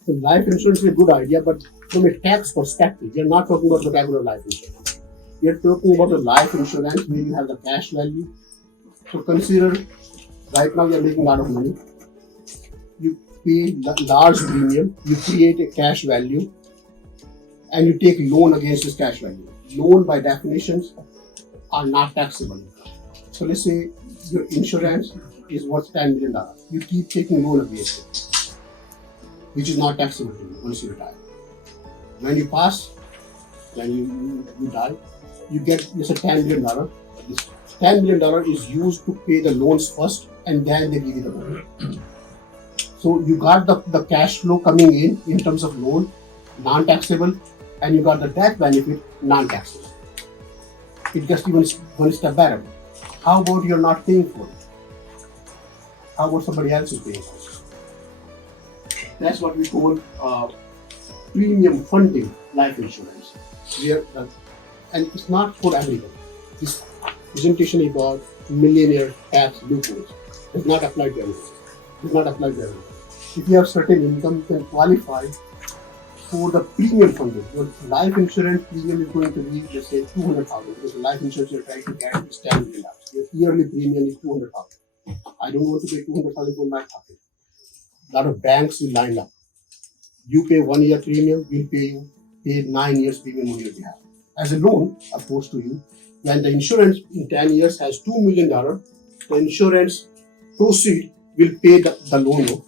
So life insurance is a good idea, but from a tax perspective, we are not talking about the regular life insurance. We are talking about the life insurance where you have the cash value. So consider, right now you are making a lot of money. You pay large premium, you create a cash value, and you take loan against this cash value. Loan by definitions are not taxable. So let's say your insurance is worth $10 million. You keep taking loan against it, which is not taxable to you once you retire. When you pass, when you die, you get let's say $10 million. This $10 million is used to pay the loans first, and then they give you the money. So you got the cash flow coming in terms of loan, non-taxable, and you got the tax benefit, non-taxable. It gets even one step better. How about you're not paying for it? How about somebody else is paying for it? That's what we call premium funding life insurance. And it's not for everyone. This presentation about millionaire tax loopholes does not apply to everyone. Does not apply to everyone. If you have certain income, you can qualify for the premium funding. Your life insurance premium is going to be, let's say, $200,000, because the life insurance you're trying to get is $10 million. Your yearly premium is $200,000. I don't want to pay $200,000 from my pocket. A lot of banks will line up. You pay 1 year premium, we'll pay 9 years premium on your behalf. As a loan, opposed to you, when the insurance in 10 years has $2 million, the insurance proceed will pay the loan off.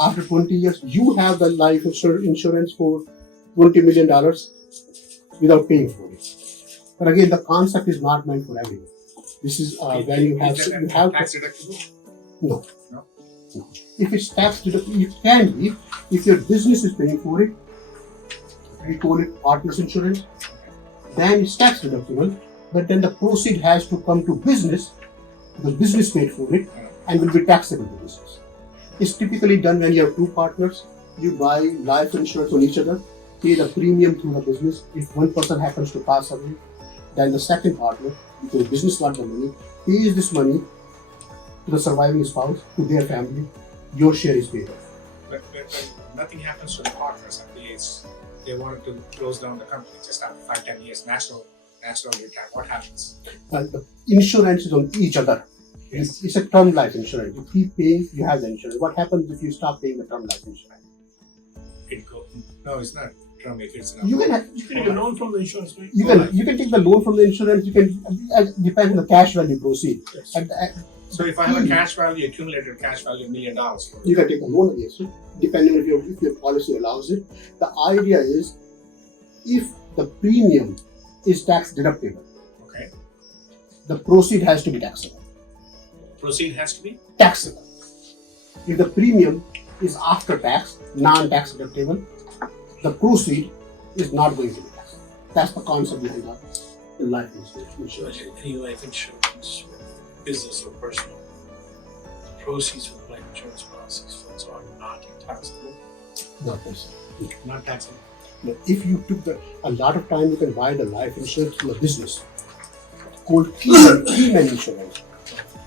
After 20 years, you have the life insurance for $20 million. without paying for it. But again, the concept is not meant for everyone. This is when you have tax deductible? no. No? No. If it's tax deductible, it can be if your business is paying for it. We call it partners insurance. Then it's tax deductible, but then the proceed has to come to business. The business paid for it and will be taxable to business. It's typically done when you have two partners. You buy life insurance on each other, pay the premium through the business. If one person happens to pass away, then the second partner, because the business got the money, pays this money to the surviving spouse, to their family. Your share is paid off. But nothing happens to the partners. They wanted to close down the company just after 5-10 years. Natural retirement. What happens? Well, the insurance is on each other. Yes. It's a term life insurance. You keep paying, you have the insurance. What happens if you stop paying the term life insurance? No, it's not term. If it's You can take a loan from the insurance, right? you can take the loan from the insurance. You can depend on the cash value proceed. Yes. And, So if I have a cash value, accumulated cash value $1 million. you can take a loan against it, depending on if your policy allows it. The idea is, if the premium is tax deductible, Okay. the proceed has to be taxable. Proceed has to be? Taxable. If the premium is after tax, non-tax deductible, the proceed is not going to be taxable. That's the concept behind the life insurance. Any life insurance, business or personal, proceeds from the life insurance policies funds are not taxable. Not necessarily. Not taxable. But if you took a lot of time, you can buy the life insurance from a business called keyman insurance.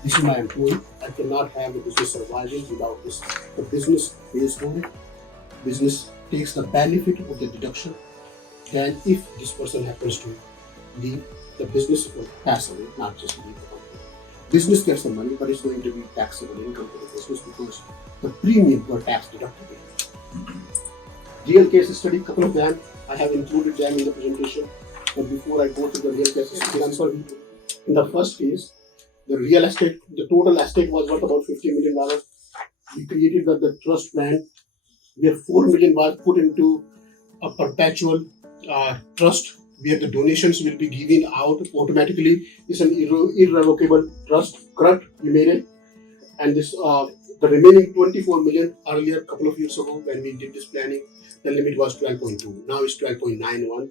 This is my employee. I cannot have the business surviving without this. The business pays for it. Business takes the benefit of the deduction. Then, if this person happens to leave, the business will pass away, not just leave the company. Business gets the money, but it's going to be taxable income to the business because the premium were tax deductible. Real case study, couple of them, I have included them in the presentation. But before I go to the real case study, in the first case, the total estate was worth about $50 million. We created the trust plan where $4 million was put into a perpetual trust where the donations will be given out automatically. It's an irrevocable trust, correct? You made it. And this the remaining 24 million earlier, couple of years ago when we did this planning, the limit was 12.2. Now it's 12.91.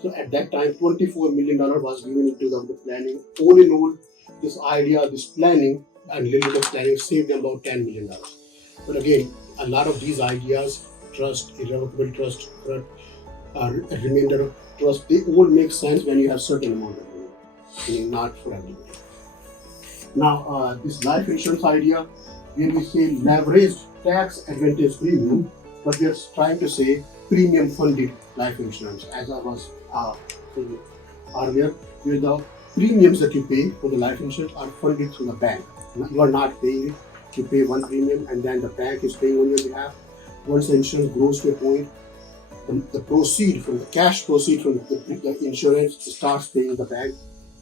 So at that time, $24 million was given into the planning. All in all, this idea, this planning, and little bit of planning saved them about $10 million. But again, a lot of these ideas, trust, irrevocable trust, remainder of trust, they all make sense when you have certain amount of money, meaning not for everybody. Now, this life insurance idea, when we say leveraged tax advantage premium, but we are trying to say premium funded life insurance, as I was saying earlier, where the premiums that you pay for the life insurance are funded through the bank. You are not paying it. You pay one premium and then the bank is paying on your behalf. Once the insurance grows to a point, the proceed from the cash proceed from the insurance starts paying the bank,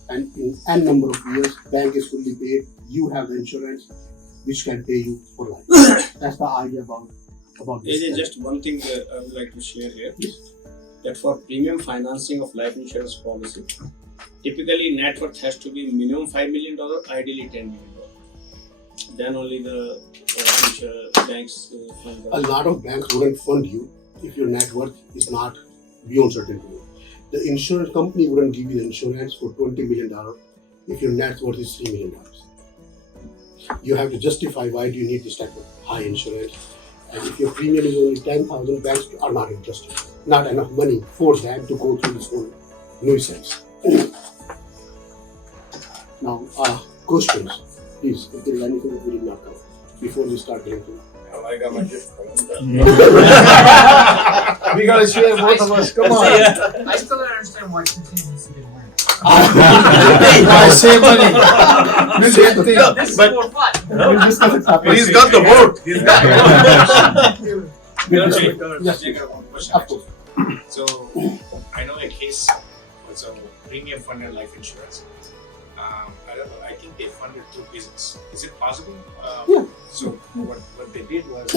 and in n number of years, bank is fully paid. You have the insurance which can pay you for life. That's the idea about this. There is just one thing I would like to share here. That for premium financing of life insurance policy, typically net worth has to be minimum $5 million, ideally $10 million. Then only the banks fund. A lot of banks wouldn't fund you if your net worth is not beyond certain point. The insurance company wouldn't give you the insurance for $20 million if your net worth is $3 million. You have to justify why do you need this type of high insurance. And if your premium is only 10,000, banks are not interested. Not enough money for them to go through this whole nuisance. Now, questions, please, if there is anything that we did not cover before we start getting to. I got my gift. We gotta share both of us. Come on. I still don't understand why contingency didn't win. I save money. Same thing. No, this is But- more fun. We'll discuss it separately. He's got the vote. He's got the vote. We'll discuss it. Yes, I got one question. of course. So I know a case with some premium funded life insurance. I don't know. I think they funded through business. Is it possible? Yeah. So what they did was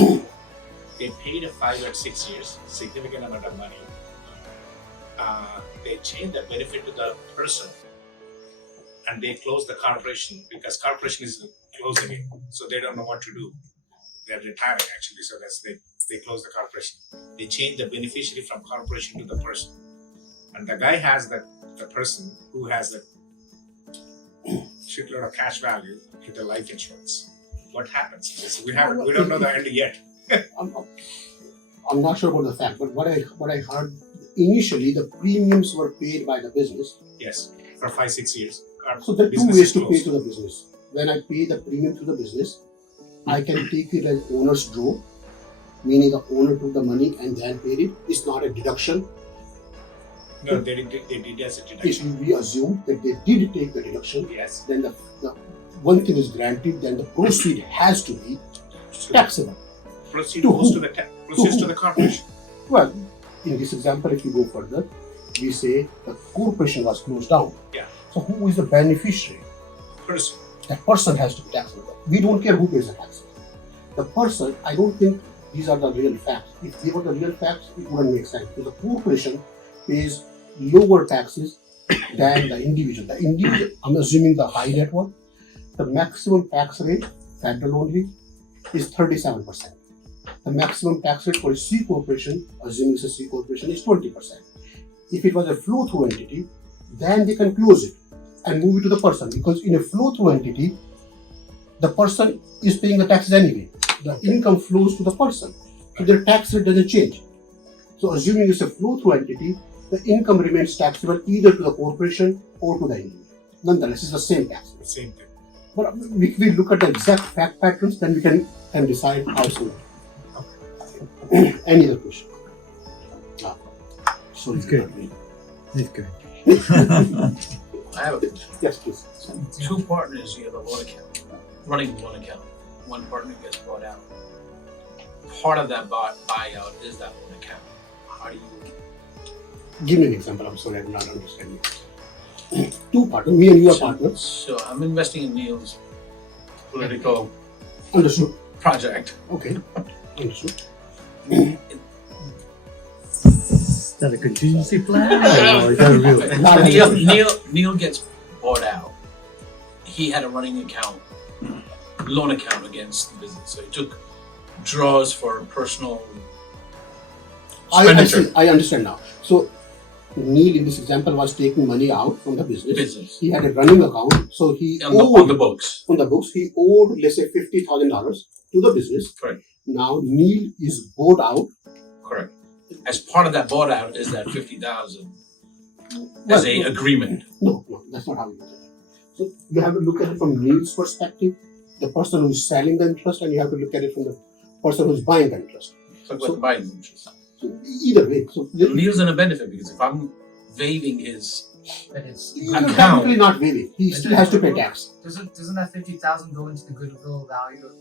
they paid a 5 or 6 years, significant amount of money, they change the benefit to the person, and they close the corporation because corporation is closing it, so they don't know what to do. They're retiring actually, so that's they close the corporation. They change the beneficiary from corporation to the person, and the guy has the person who has a shitload of cash value to the life insurance. What happens? We don't know the end yet. I'm not sure about the fact, but what I heard initially, the premiums were paid by the business. Yes, for 5-6 years. So there are two ways to pay to the business. When I pay the premium to the business, I can take it as owner's draw, meaning the owner took the money and then paid it. It's not a deduction. No, they did as a deduction. If we assume that they did take the deduction, Yes. then the one thing is granted, then the proceed has to be taxable. Proceed To goes who? to the corporation. Well, in this example, if you go further, we say the corporation was closed down. Yeah. So who is the beneficiary? Person. That person has to be taxable. We don't care who pays the taxes. The person, I don't think these are the real facts. If they were the real facts, it wouldn't make sense. Because the corporation pays lower taxes than the individual. The individual, I'm assuming the high net worth, the maximum tax rate, federal only, is 37%. The maximum tax rate for a C corporation, assuming it's a C corporation, is 20%. If it was a flow-through entity, then they can close it and move it to the person, because in a flow-through entity, the person is paying the taxes anyway. The income flows to the person, so their tax rate doesn't change. So assuming it's a flow-through entity, the income remains taxable either to the corporation or to the individual. Nonetheless, it's the same tax rate. Same thing. But if we look at the exact fact patterns, then we can decide how to. Any other question? So It's good. It's good. I have a question. Yes, please. Two partners, you have a loan account, running the loan account. One partner gets bought out. Part of that buyout is that loan account. How do you? Give me an example. I'm sorry, I'm not understanding. Two partners, me and you are partners. So I'm investing in Neil's political Understood. project. Okay. Understood. Is that a contingency plan or is that a real? Neil gets bought out. He had a running account, loan account against the business. So he took draws for personal I expenditure. understand now. So Neil in this example was taking money out from the business. He had a running account, so he on the books. On the books, he owed, let's say, $50,000 to the business. Correct. Now Neil is bought out. Correct. As part of that bought out is that 50,000 as a agreement. No, that's not how you look at it. So you have to look at it from Neil's perspective, the person who is selling the interest, and you have to look at it from the person who is buying the interest. Talk about the buying interest. So either way, so Neil's in a benefit because if I'm waiving his you're account, technically not waiving. He still has to pay tax. Doesn't that 50,000 go into the goodwill value of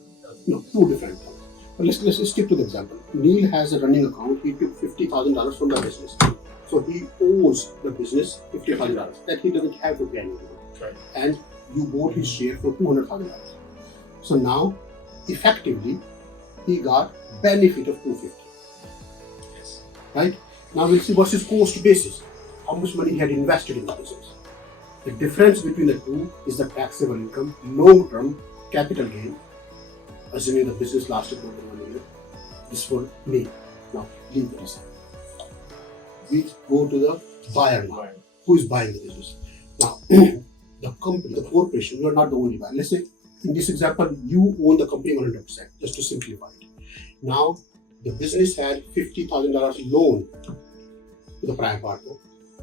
No, two different things. But let's stick to the example. Neil has a running account. He took $50,000 from the business. So he owes the business $50,000 that he doesn't have to pay anything. Right. And you bought his share for $200,000. So now, effectively, he got benefit of $250,000. Yes. Right? Now we'll see what's his cost basis. How much money he had invested in the business. The difference between the two is the taxable income, long-term capital gain, assuming the business lasted more than 1 year. This for me. Now, leave it aside. We go to the buyer now. Who is buying the business? Now, the company, the corporation, you are not the only buyer. Let's say, in this example, you own the company 100%, just to simplify it. Now, the business had $50,000 loan to the prime partner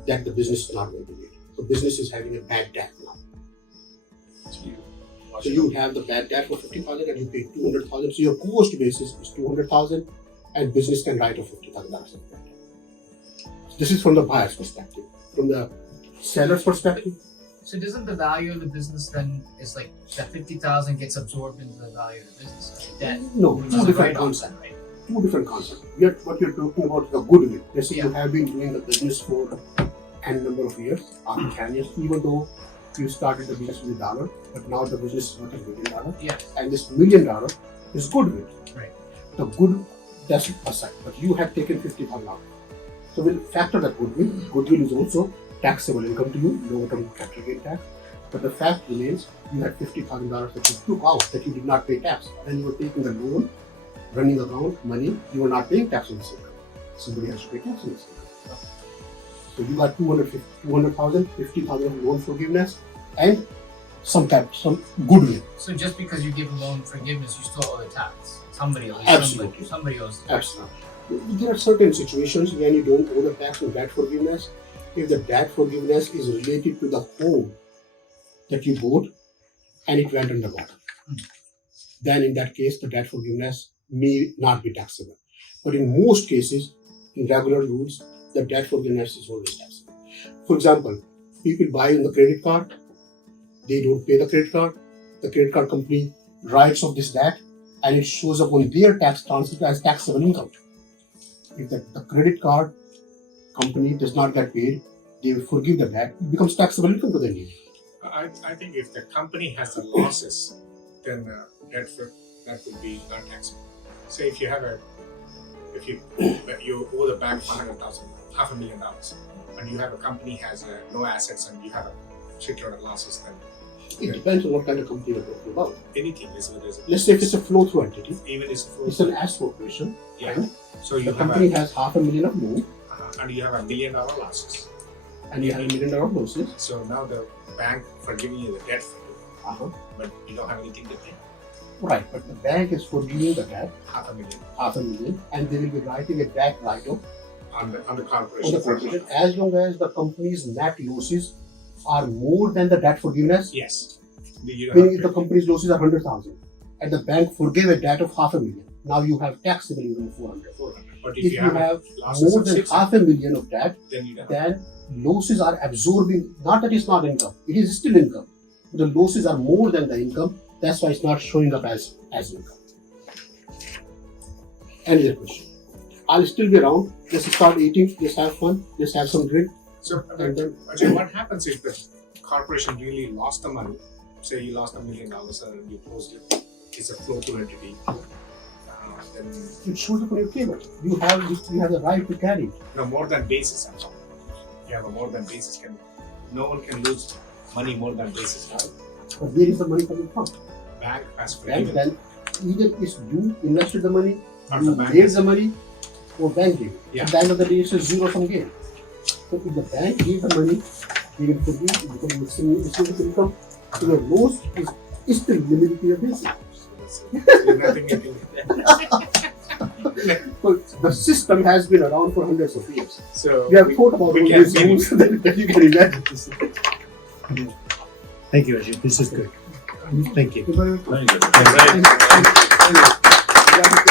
that the business is not going to get. So, business is having a bad debt now. So you have the bad debt for $50,000 and you pay $200,000. So your cost basis is $200,000 and business can write off $50,000 of debt. This is from the buyer's perspective. From the seller's perspective, So doesn't the value of the business then is like that 50,000 gets absorbed into the value of the business? Then no, two different concepts. Two different concepts. What you're talking about is the goodwill. Let's say you have been doing the business for n number of years, after 10 years, even though you started the business with $1, but now the business is worth $1 million. Yeah. And this $1 million is goodwill. Right. The good, that's aside. But you have taken $50,000 out. So we'll factor that goodwill. Goodwill is also taxable income to you, lower-term capital gain tax. But the fact remains, you had $50,000 that you took out that you did not pay tax. When you were taking the loan, running account, money, you were not paying tax on this income. Somebody has to pay tax on this income. So you got 200,000, 50,000 loan forgiveness, and some goodwill. So just because you give a loan forgiveness, you still owe the tax. Somebody owes. Absolutely. Somebody owes. The tax. Absolutely. There are certain situations when you don't owe the tax on debt forgiveness. If the debt forgiveness is related to the home that you bought and it went underwater, then in that case the debt forgiveness may not be taxable. But in most cases, in regular rules, the debt forgiveness is always taxable. For example, people buy on the credit card, they don't pay the credit card company writes off this debt and it shows up on their tax transcript as taxable income. If the credit card company does not get paid, they will forgive the debt, it becomes taxable income to the individual. I think if the company has the losses, then that would be not taxable. Say if you owe the bank $500,000, and you have a company has no assets and you have a shitload of losses, then It depends on what kind of company we're talking about. anything is what is. Let's say if it's a flow-through entity, Even it's it's an S corporation, yeah. and So you the have company has $500,000 of loan and you have $1 million losses. and you have $1 million of losses. So now the bank forgiving you the debt for you, but you don't have anything to pay. Right, but the bank is forgiving the debt, $500,000 and they will be writing a debt write-off on the on corporation. the corporation as long as the company's net losses are more than the debt forgiveness. Yes. You don't Meaning have if the to- company's losses are 100,000 and the bank forgave a debt of $500,000, now you have taxable income of 400. But If you have losses more of than $600,000, $500,000 of debt, then you don't. then losses are absorbing, not that it's not income, it is still income. The losses are more than the income, that's why it's not showing up as income. Any other question? I'll still be around. Let's start eating, let's have fun, let's have some drink. So, And then Ajay, what happens if the corporation really lost the money? Say you lost $1 million and you closed it. It's a flow-through entity. Then it shows up on your table. You have the right to carry it. no more than basis. I'm talking. You have a more than basis. No one can lose money more than basis. Right? But where is the money coming from? Bank has Bank forgiven. then either is you invested the money, Or you the bank gave has- the money, or bank gave it. Yeah. At the end of the day, it's a zero sum game. So if the bank gave the money, they will forgive it because it's income. So the loss is still limited to your basis. There's nothing you can So the system has been around for hundreds of years. So We have thought about we all can these see- rules that you can imagine. Thank you, Ajay. This is good. Thank you. Very Very good. good.